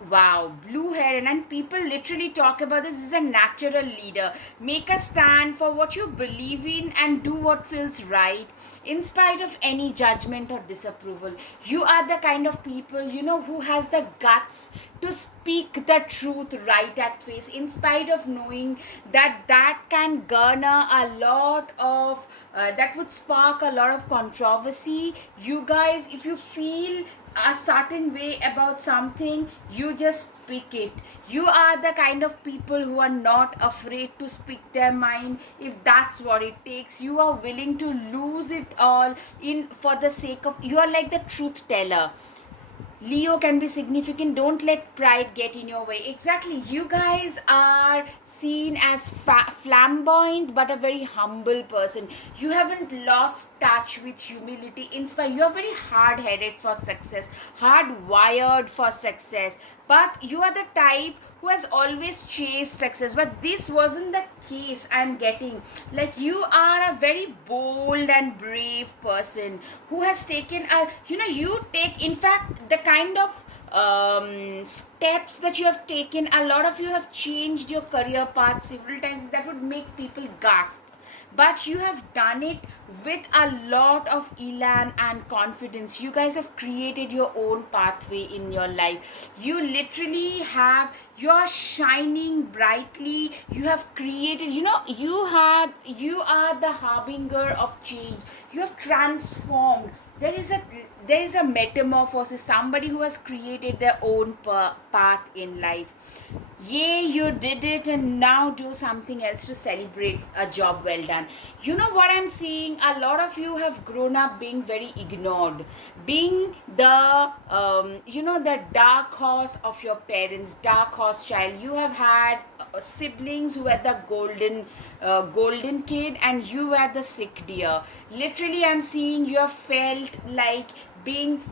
wow, blue hair, and people literally talk about this as a natural leader. Make a stand for what you believe in and do what feels right in spite of any judgment or disapproval. You are the kind of people, you know, who has the guts to speak the truth right at face, in spite of knowing that that can garner a lot of that would spark a lot of controversy. You guys, if you feel a certain way about something, you just speak it. You are the kind of people who are not afraid to speak their mind. If that's what it takes, you are willing to lose it all in for the sake of, you are like the truth teller. Leo can be significant. Don't let pride get in your way. Exactly. You guys are seen as flamboyant but a very humble person. You haven't lost touch with humility. Inspire. You're very hard headed for success, hardwired for success. But you are the type who has always chased success. But this wasn't the case I'm getting. Like, you are a very bold and brave person who has taken a, you take, in fact, the kind of steps that you have taken, a lot of you have changed your career path several times that would make people gasp, but you have done it with a lot of elan and confidence. You guys have created your own pathway in your life. You literally have, you're shining brightly. You have created, you are the harbinger of change. You have transformed. There is a metamorphosis, somebody who has created their own path in life. Yay, you did it, and now do something else to celebrate a job well done. You know what I'm seeing? A lot of you have grown up being very ignored, being the dark horse of your parents, dark horse child. You have had siblings who were the golden kid, and you were the sick deer. Literally, I'm seeing you have felt like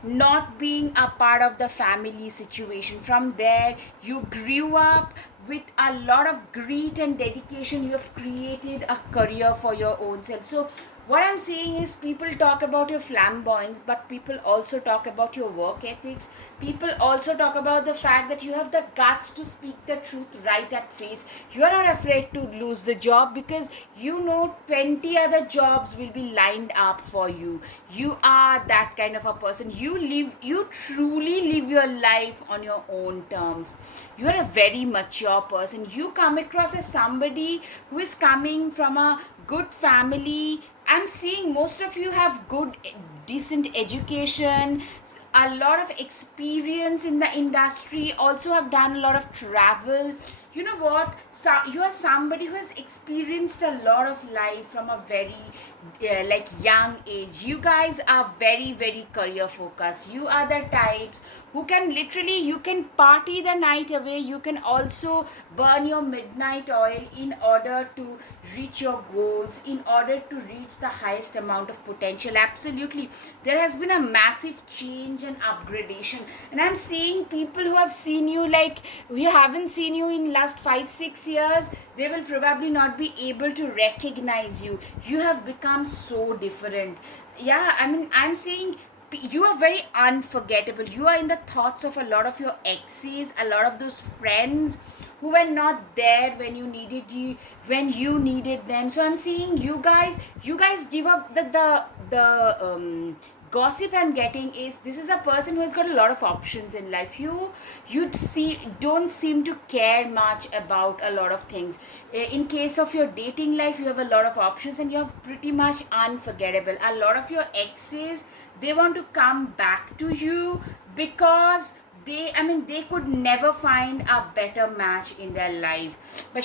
not being a part of the family situation. From there, you grew up with a lot of grit and dedication. You have created a career for your own self. So what I'm saying is, people talk about your flamboyance, but people also talk about your work ethics. People also talk about the fact that you have the guts to speak the truth right at face. You are not afraid to lose the job because 20 other jobs will be lined up for you. You are that kind of a person. You truly live your life on your own terms. You are a very mature person. You come across as somebody who is coming from a good family. I'm seeing most of you have good, decent education, a lot of experience in the industry, also have done a lot of travel. You know what? So you are somebody who has experienced a lot of life from a very young age. You guys are very, very career focused. You are the types who can literally, you can party the night away. You can also burn your midnight oil in order to reach your goals, in order to reach the highest amount of potential. Absolutely, there has been a massive change and upgradation, and I'm seeing people who have seen you, like, we haven't seen you in last 5-6 years. They will probably not be able to recognize you. You have become so different. Yeah, I mean, I'm seeing you are very unforgettable. You are in the thoughts of a lot of your exes, a lot of those friends who were not there when you needed them. So I'm seeing you guys give up the gossip I'm getting is, this is a person who has got a lot of options in life. You don't seem to care much about a lot of things. In case of your dating life, you have a lot of options and you're pretty much unforgettable. A lot of your exes, they want to come back to you because they could never find a better match in their life. But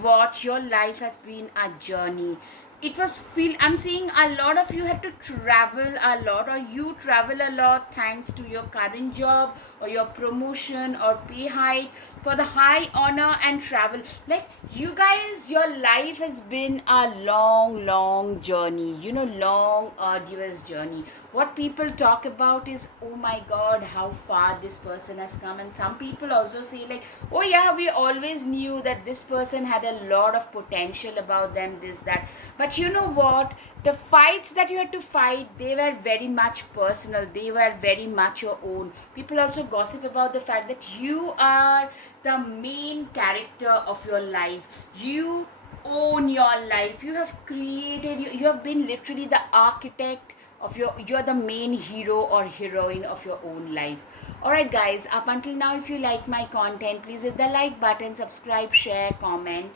what, your life has been a journey. I'm seeing a lot of you have to travel a lot, or you travel a lot thanks to your current job or your promotion or pay hike, for the high honor and travel. Like, you guys, your life has been a long journey, long arduous journey. What people talk about is, oh my god, how far this person has come. And some people also say, like, oh yeah, we always knew that this person had a lot of potential about them, this, that. But you know what, the fights that you had to fight, they were very much personal, they were very much your own. People also gossip about the fact that you are the main character of your life. You own your life. You have created, you have been literally the architect of you're the main hero or heroine of your own life. Alright guys, up until now, if you like my content, please hit the like button, subscribe, share, comment.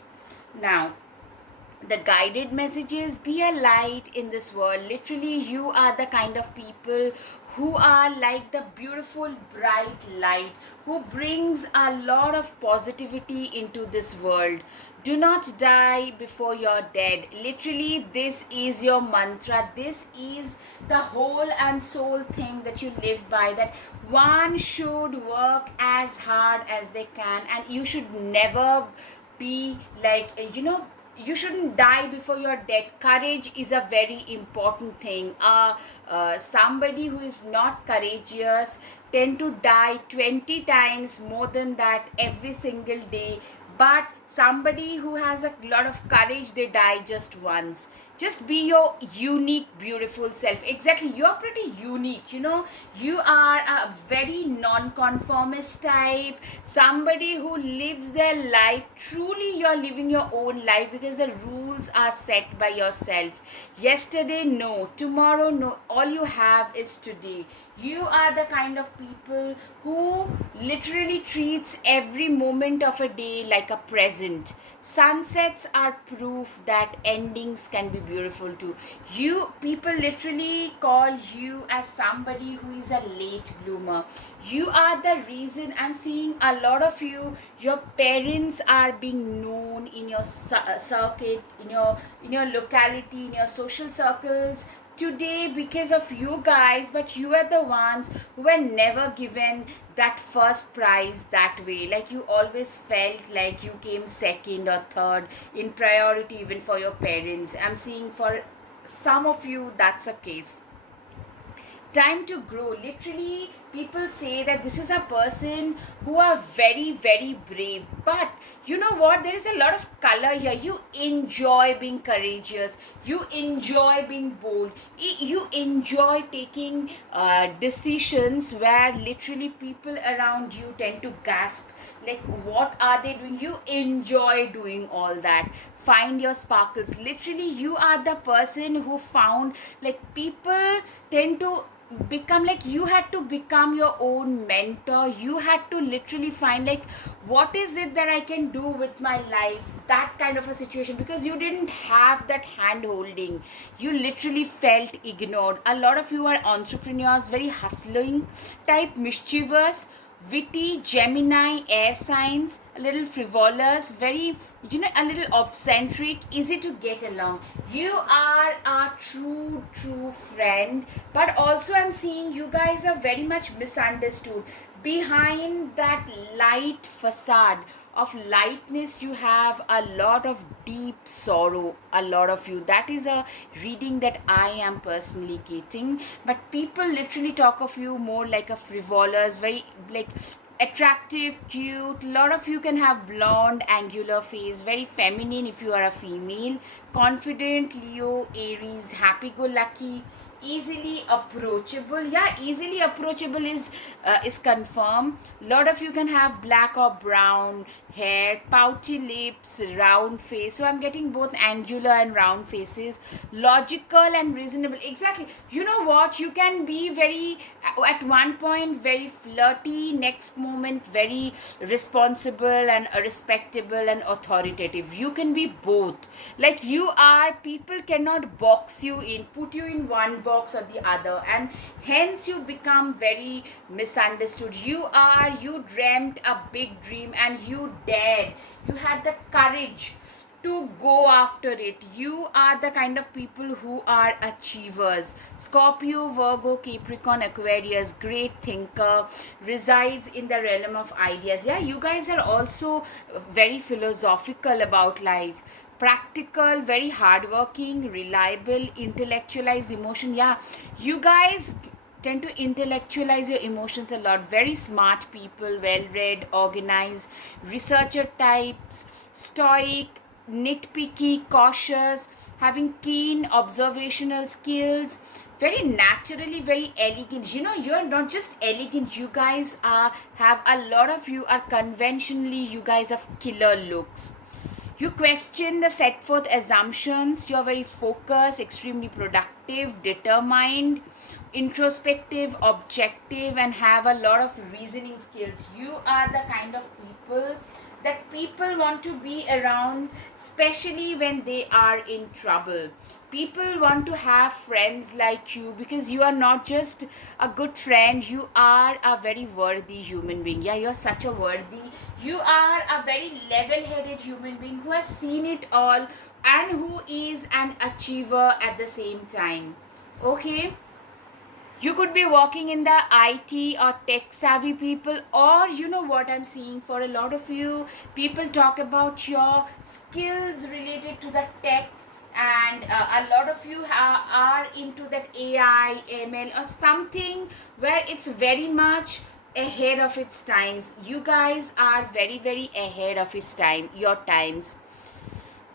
Now, The guided messages: be a light in this world. Literally, you are the kind of people who are like the beautiful bright light who brings a lot of positivity into this world. Do not die before you're dead. Literally, this is your mantra. This is the whole and soul thing that you live by, that one should work as hard as they can, and you should never be like, you shouldn't die before you're dead. Courage is a very important thing. Somebody who is not courageous tend to die 20 times more than that every single day. But somebody who has a lot of courage, they die just once. Just be your unique beautiful self. Exactly, you're pretty unique, you are a very non-conformist type, somebody who lives their life. Truly, you're living your own life because the rules are set by yourself. Yesterday no, tomorrow no, all you have is today. You are the kind of people who literally treats every moment of a day like a present. Sunsets are proof that endings can be beautiful too. You people literally call you as somebody who is a late bloomer. You are the reason I'm seeing a lot of you. Your parents are being known in your circuit, in your locality, in your social circles today because of you guys. But you are the ones who were never given that first prize that way. Like, you always felt like you came second or third in priority even for your parents. I'm seeing for some of you that's a case. Time to grow. Literally, people say that this is a person who are very very brave, but you know what, there is a lot of color here. You enjoy being courageous, you enjoy being bold, you enjoy taking decisions where literally people around you tend to gasp, like, what are they doing? You enjoy doing all that. Find your sparkles. Literally, you are the person who found, like, people tend to become like, you had to become your own mentor. You had to literally find, like, what is it that I can do with my life, that kind of a situation, because you didn't have that hand holding. You literally felt ignored. A lot of you are entrepreneurs, very hustling type, mischievous, witty, Gemini, air signs, a little frivolous, very, a little off-centric, easy to get along. You are a true friend, but also I'm seeing you guys are very much misunderstood. Behind that light facade of lightness, you have a lot of deep sorrow. A lot of you, that is a reading that I am personally getting. But people literally talk of you more like a frivolous, very like attractive, cute. A lot of you can have blonde, angular face, very feminine if you are a female, confident, Leo, Aries, happy-go-lucky, easily approachable. Yeah, easily approachable is confirmed. A lot of you can have black or brown hair, pouty lips, round face. So I'm getting both angular and round faces. Logical and reasonable. Exactly. You know what, you can be very, at one point very flirty, next moment very responsible and respectable and authoritative. You can be both. Like, you are, people cannot box you in, put you in one box or the other, and hence you become very misunderstood. You dreamt a big dream and you dared, you had the courage to go after it. You are the kind of people who are achievers. Scorpio, Virgo, Capricorn, Aquarius, great thinker, resides in the realm of ideas. Yeah, you guys are also very philosophical about life, practical, very hardworking, reliable, intellectualize emotion. Yeah, you guys tend to intellectualize your emotions a lot. Very smart people, well read, organized, researcher types, stoic, nitpicky, cautious, having keen observational skills, very naturally very elegant. You're not just elegant, you guys have a lot of you are conventionally, you guys have killer looks. You question the set forth assumptions. You are very focused, extremely productive, determined, introspective, objective, and have a lot of reasoning skills. You are the kind of people that people want to be around, especially when they are in trouble. People want to have friends like you because you are not just a good friend, you are a very worthy human being. Yeah, you're such a worthy, you are a very level headed human being who has seen it all and who is an achiever at the same time. Okay, you could be working in the IT or tech savvy people, or you know what I'm seeing for a lot of you, people talk about your skills related to the tech, and a lot of you are into that AI, ML, or something where it's very much ahead of its times. You guys are very, very ahead of its time, your times.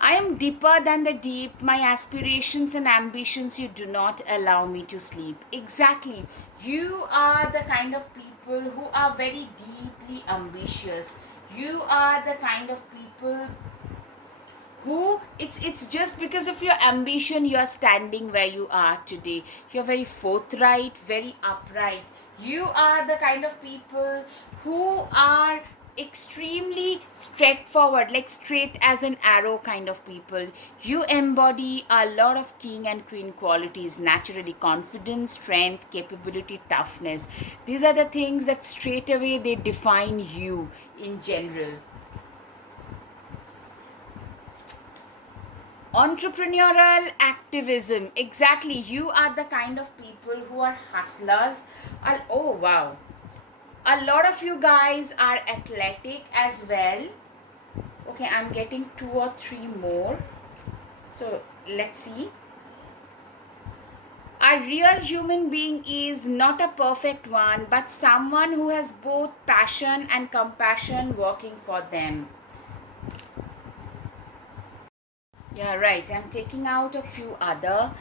I am deeper than the deep. My aspirations and ambitions, you do not allow me to sleep. Exactly. You are the kind of people who are very deeply ambitious. You are the kind of people who it's just because of your ambition you are standing where you are today. You're very forthright, very upright. You are the kind of people who are extremely straightforward, like straight as an arrow kind of people. You embody a lot of king and queen qualities naturally: confidence, strength, capability, toughness. These are the things that straight away they define you in general. Entrepreneurial activism, exactly. You are the kind of people who are hustlers. Oh wow, a lot of you guys are athletic as well. Okay, I'm getting 2 or 3 more, so let's see. A real human being is not a perfect one, but someone who has both passion and compassion working for them. Yeah, right. I'm taking out a few other.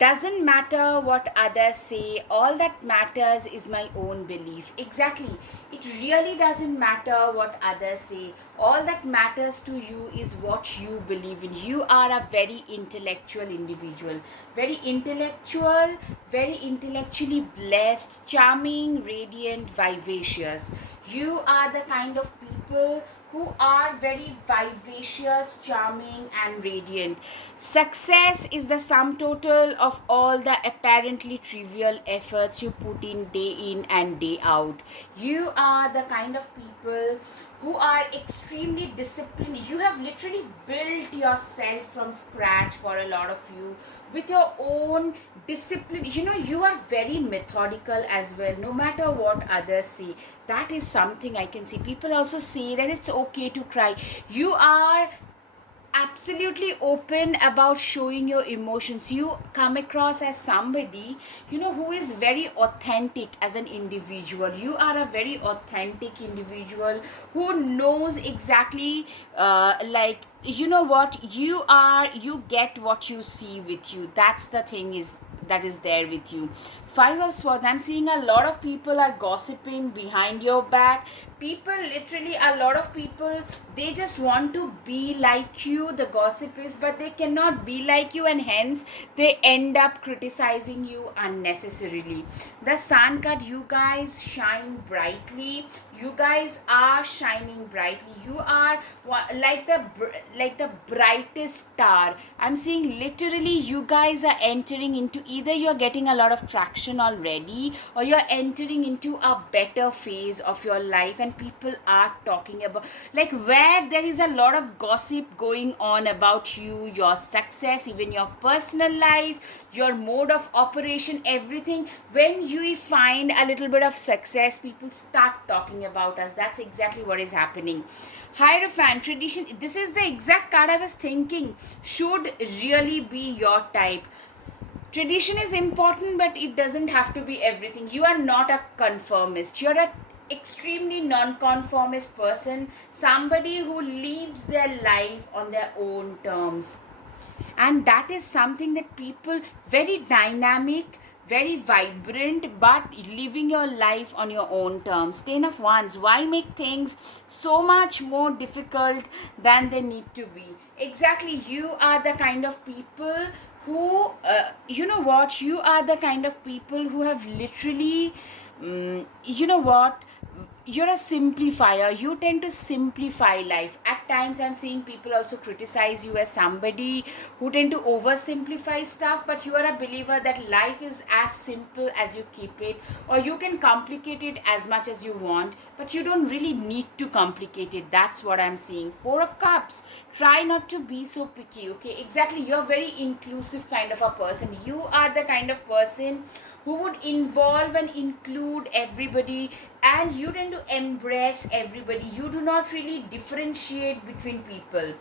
Doesn't matter what others say, all that matters is my own belief. Exactly. It really doesn't matter what others say. All that matters to you is what you believe in. You are a very intellectual individual. Very intellectual, very intellectually blessed, charming, radiant, vivacious. You are the kind of people who are very vivacious, charming, and radiant. Success is the sum total of all the apparently trivial efforts you put in and day out. You are the kind of people who are extremely disciplined. You have literally built yourself from scratch, for a lot of you, with your own discipline. You know, you are very methodical as well, no matter what others say. That is something I can see. People also say that it's okay to cry. You are absolutely open about showing your emotions. You come across as somebody, you know, who is very authentic as an individual. You are a very authentic individual who knows exactly, like, you know what, you are, you get what you see with you. That's the thing is that is there with you. 5 of Swords, I'm seeing a lot of people are gossiping behind your back. People, literally a lot of people, they just want to be like you, the gossip is, but they cannot be like you, and hence they end up criticizing you unnecessarily. The Sun card, you guys shine brightly. You guys are shining brightly. You are like the brightest star. I'm seeing literally you guys are entering into, either you're getting a lot of traction already, or you're entering into a better phase of your life, and people are talking about, like, where there is a lot of gossip going on about you, your success, even your personal life, your mode of operation, everything. When you find a little bit of success, people start talking about us. That's exactly what is happening. Hierophant, tradition, this is the exact card I was thinking should really be your type. Tradition is important, but it doesn't have to be everything. You are not a conformist. You're a extremely non-conformist person, somebody who lives their life on their own terms. And that is something that people, very dynamic, very vibrant, but living your life on your own terms. 10 of Wands, why make things so much more difficult than they need to be? Exactly, you are the kind of people who, you know what, you are the kind of people who have literally, you know what, you're a simplifier. You tend to simplify life. At times I'm seeing people also criticize you as somebody who tend to oversimplify stuff, but you are a believer that life is as simple as you keep it, or you can complicate it as much as you want, but you don't really need to complicate it. That's what I'm seeing. Four of Cups. Try not to be so picky. Okay, exactly, you're very inclusive kind of a person. You are the kind of person who would involve and include everybody, and you tend to embrace everybody. You do not really differentiate between people.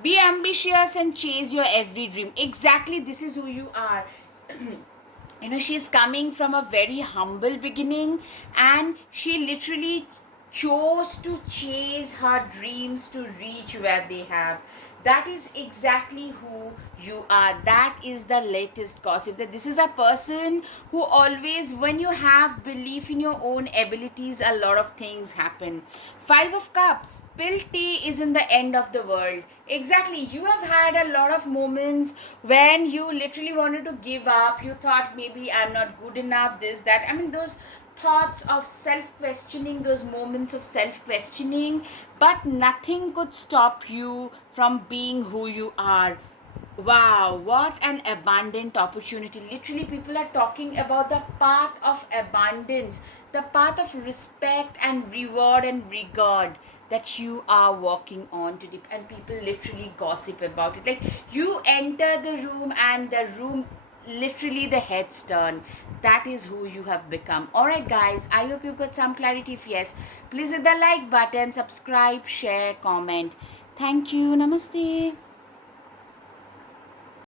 Be ambitious and chase your every dream. Exactly, this is who you are. You know, she's coming from a very humble beginning, and she literally chose to chase her dreams to reach where they have. That is exactly who you are. That is the latest gossip, that this is a person who always, when you have belief in your own abilities, a lot of things happen. Five of Cups. Spill tea isn't the end of the world. Exactly, you have had a lot of moments when you literally wanted to give up. You thought maybe I'm not good enough, this, that. I mean, those thoughts of self questioning, those moments of self questioning, but nothing could stop you from being who you are. Wow, what an abundant opportunity. Literally, people are talking about the path of abundance, the path of respect and reward and regard that you are walking on today. And people literally gossip about it. Like, you enter the room and the room, literally the heads turn. That is who you have become. Alright, guys, I hope you've got some clarity. If yes, please hit the like button, subscribe, share, comment. Thank you. Namaste.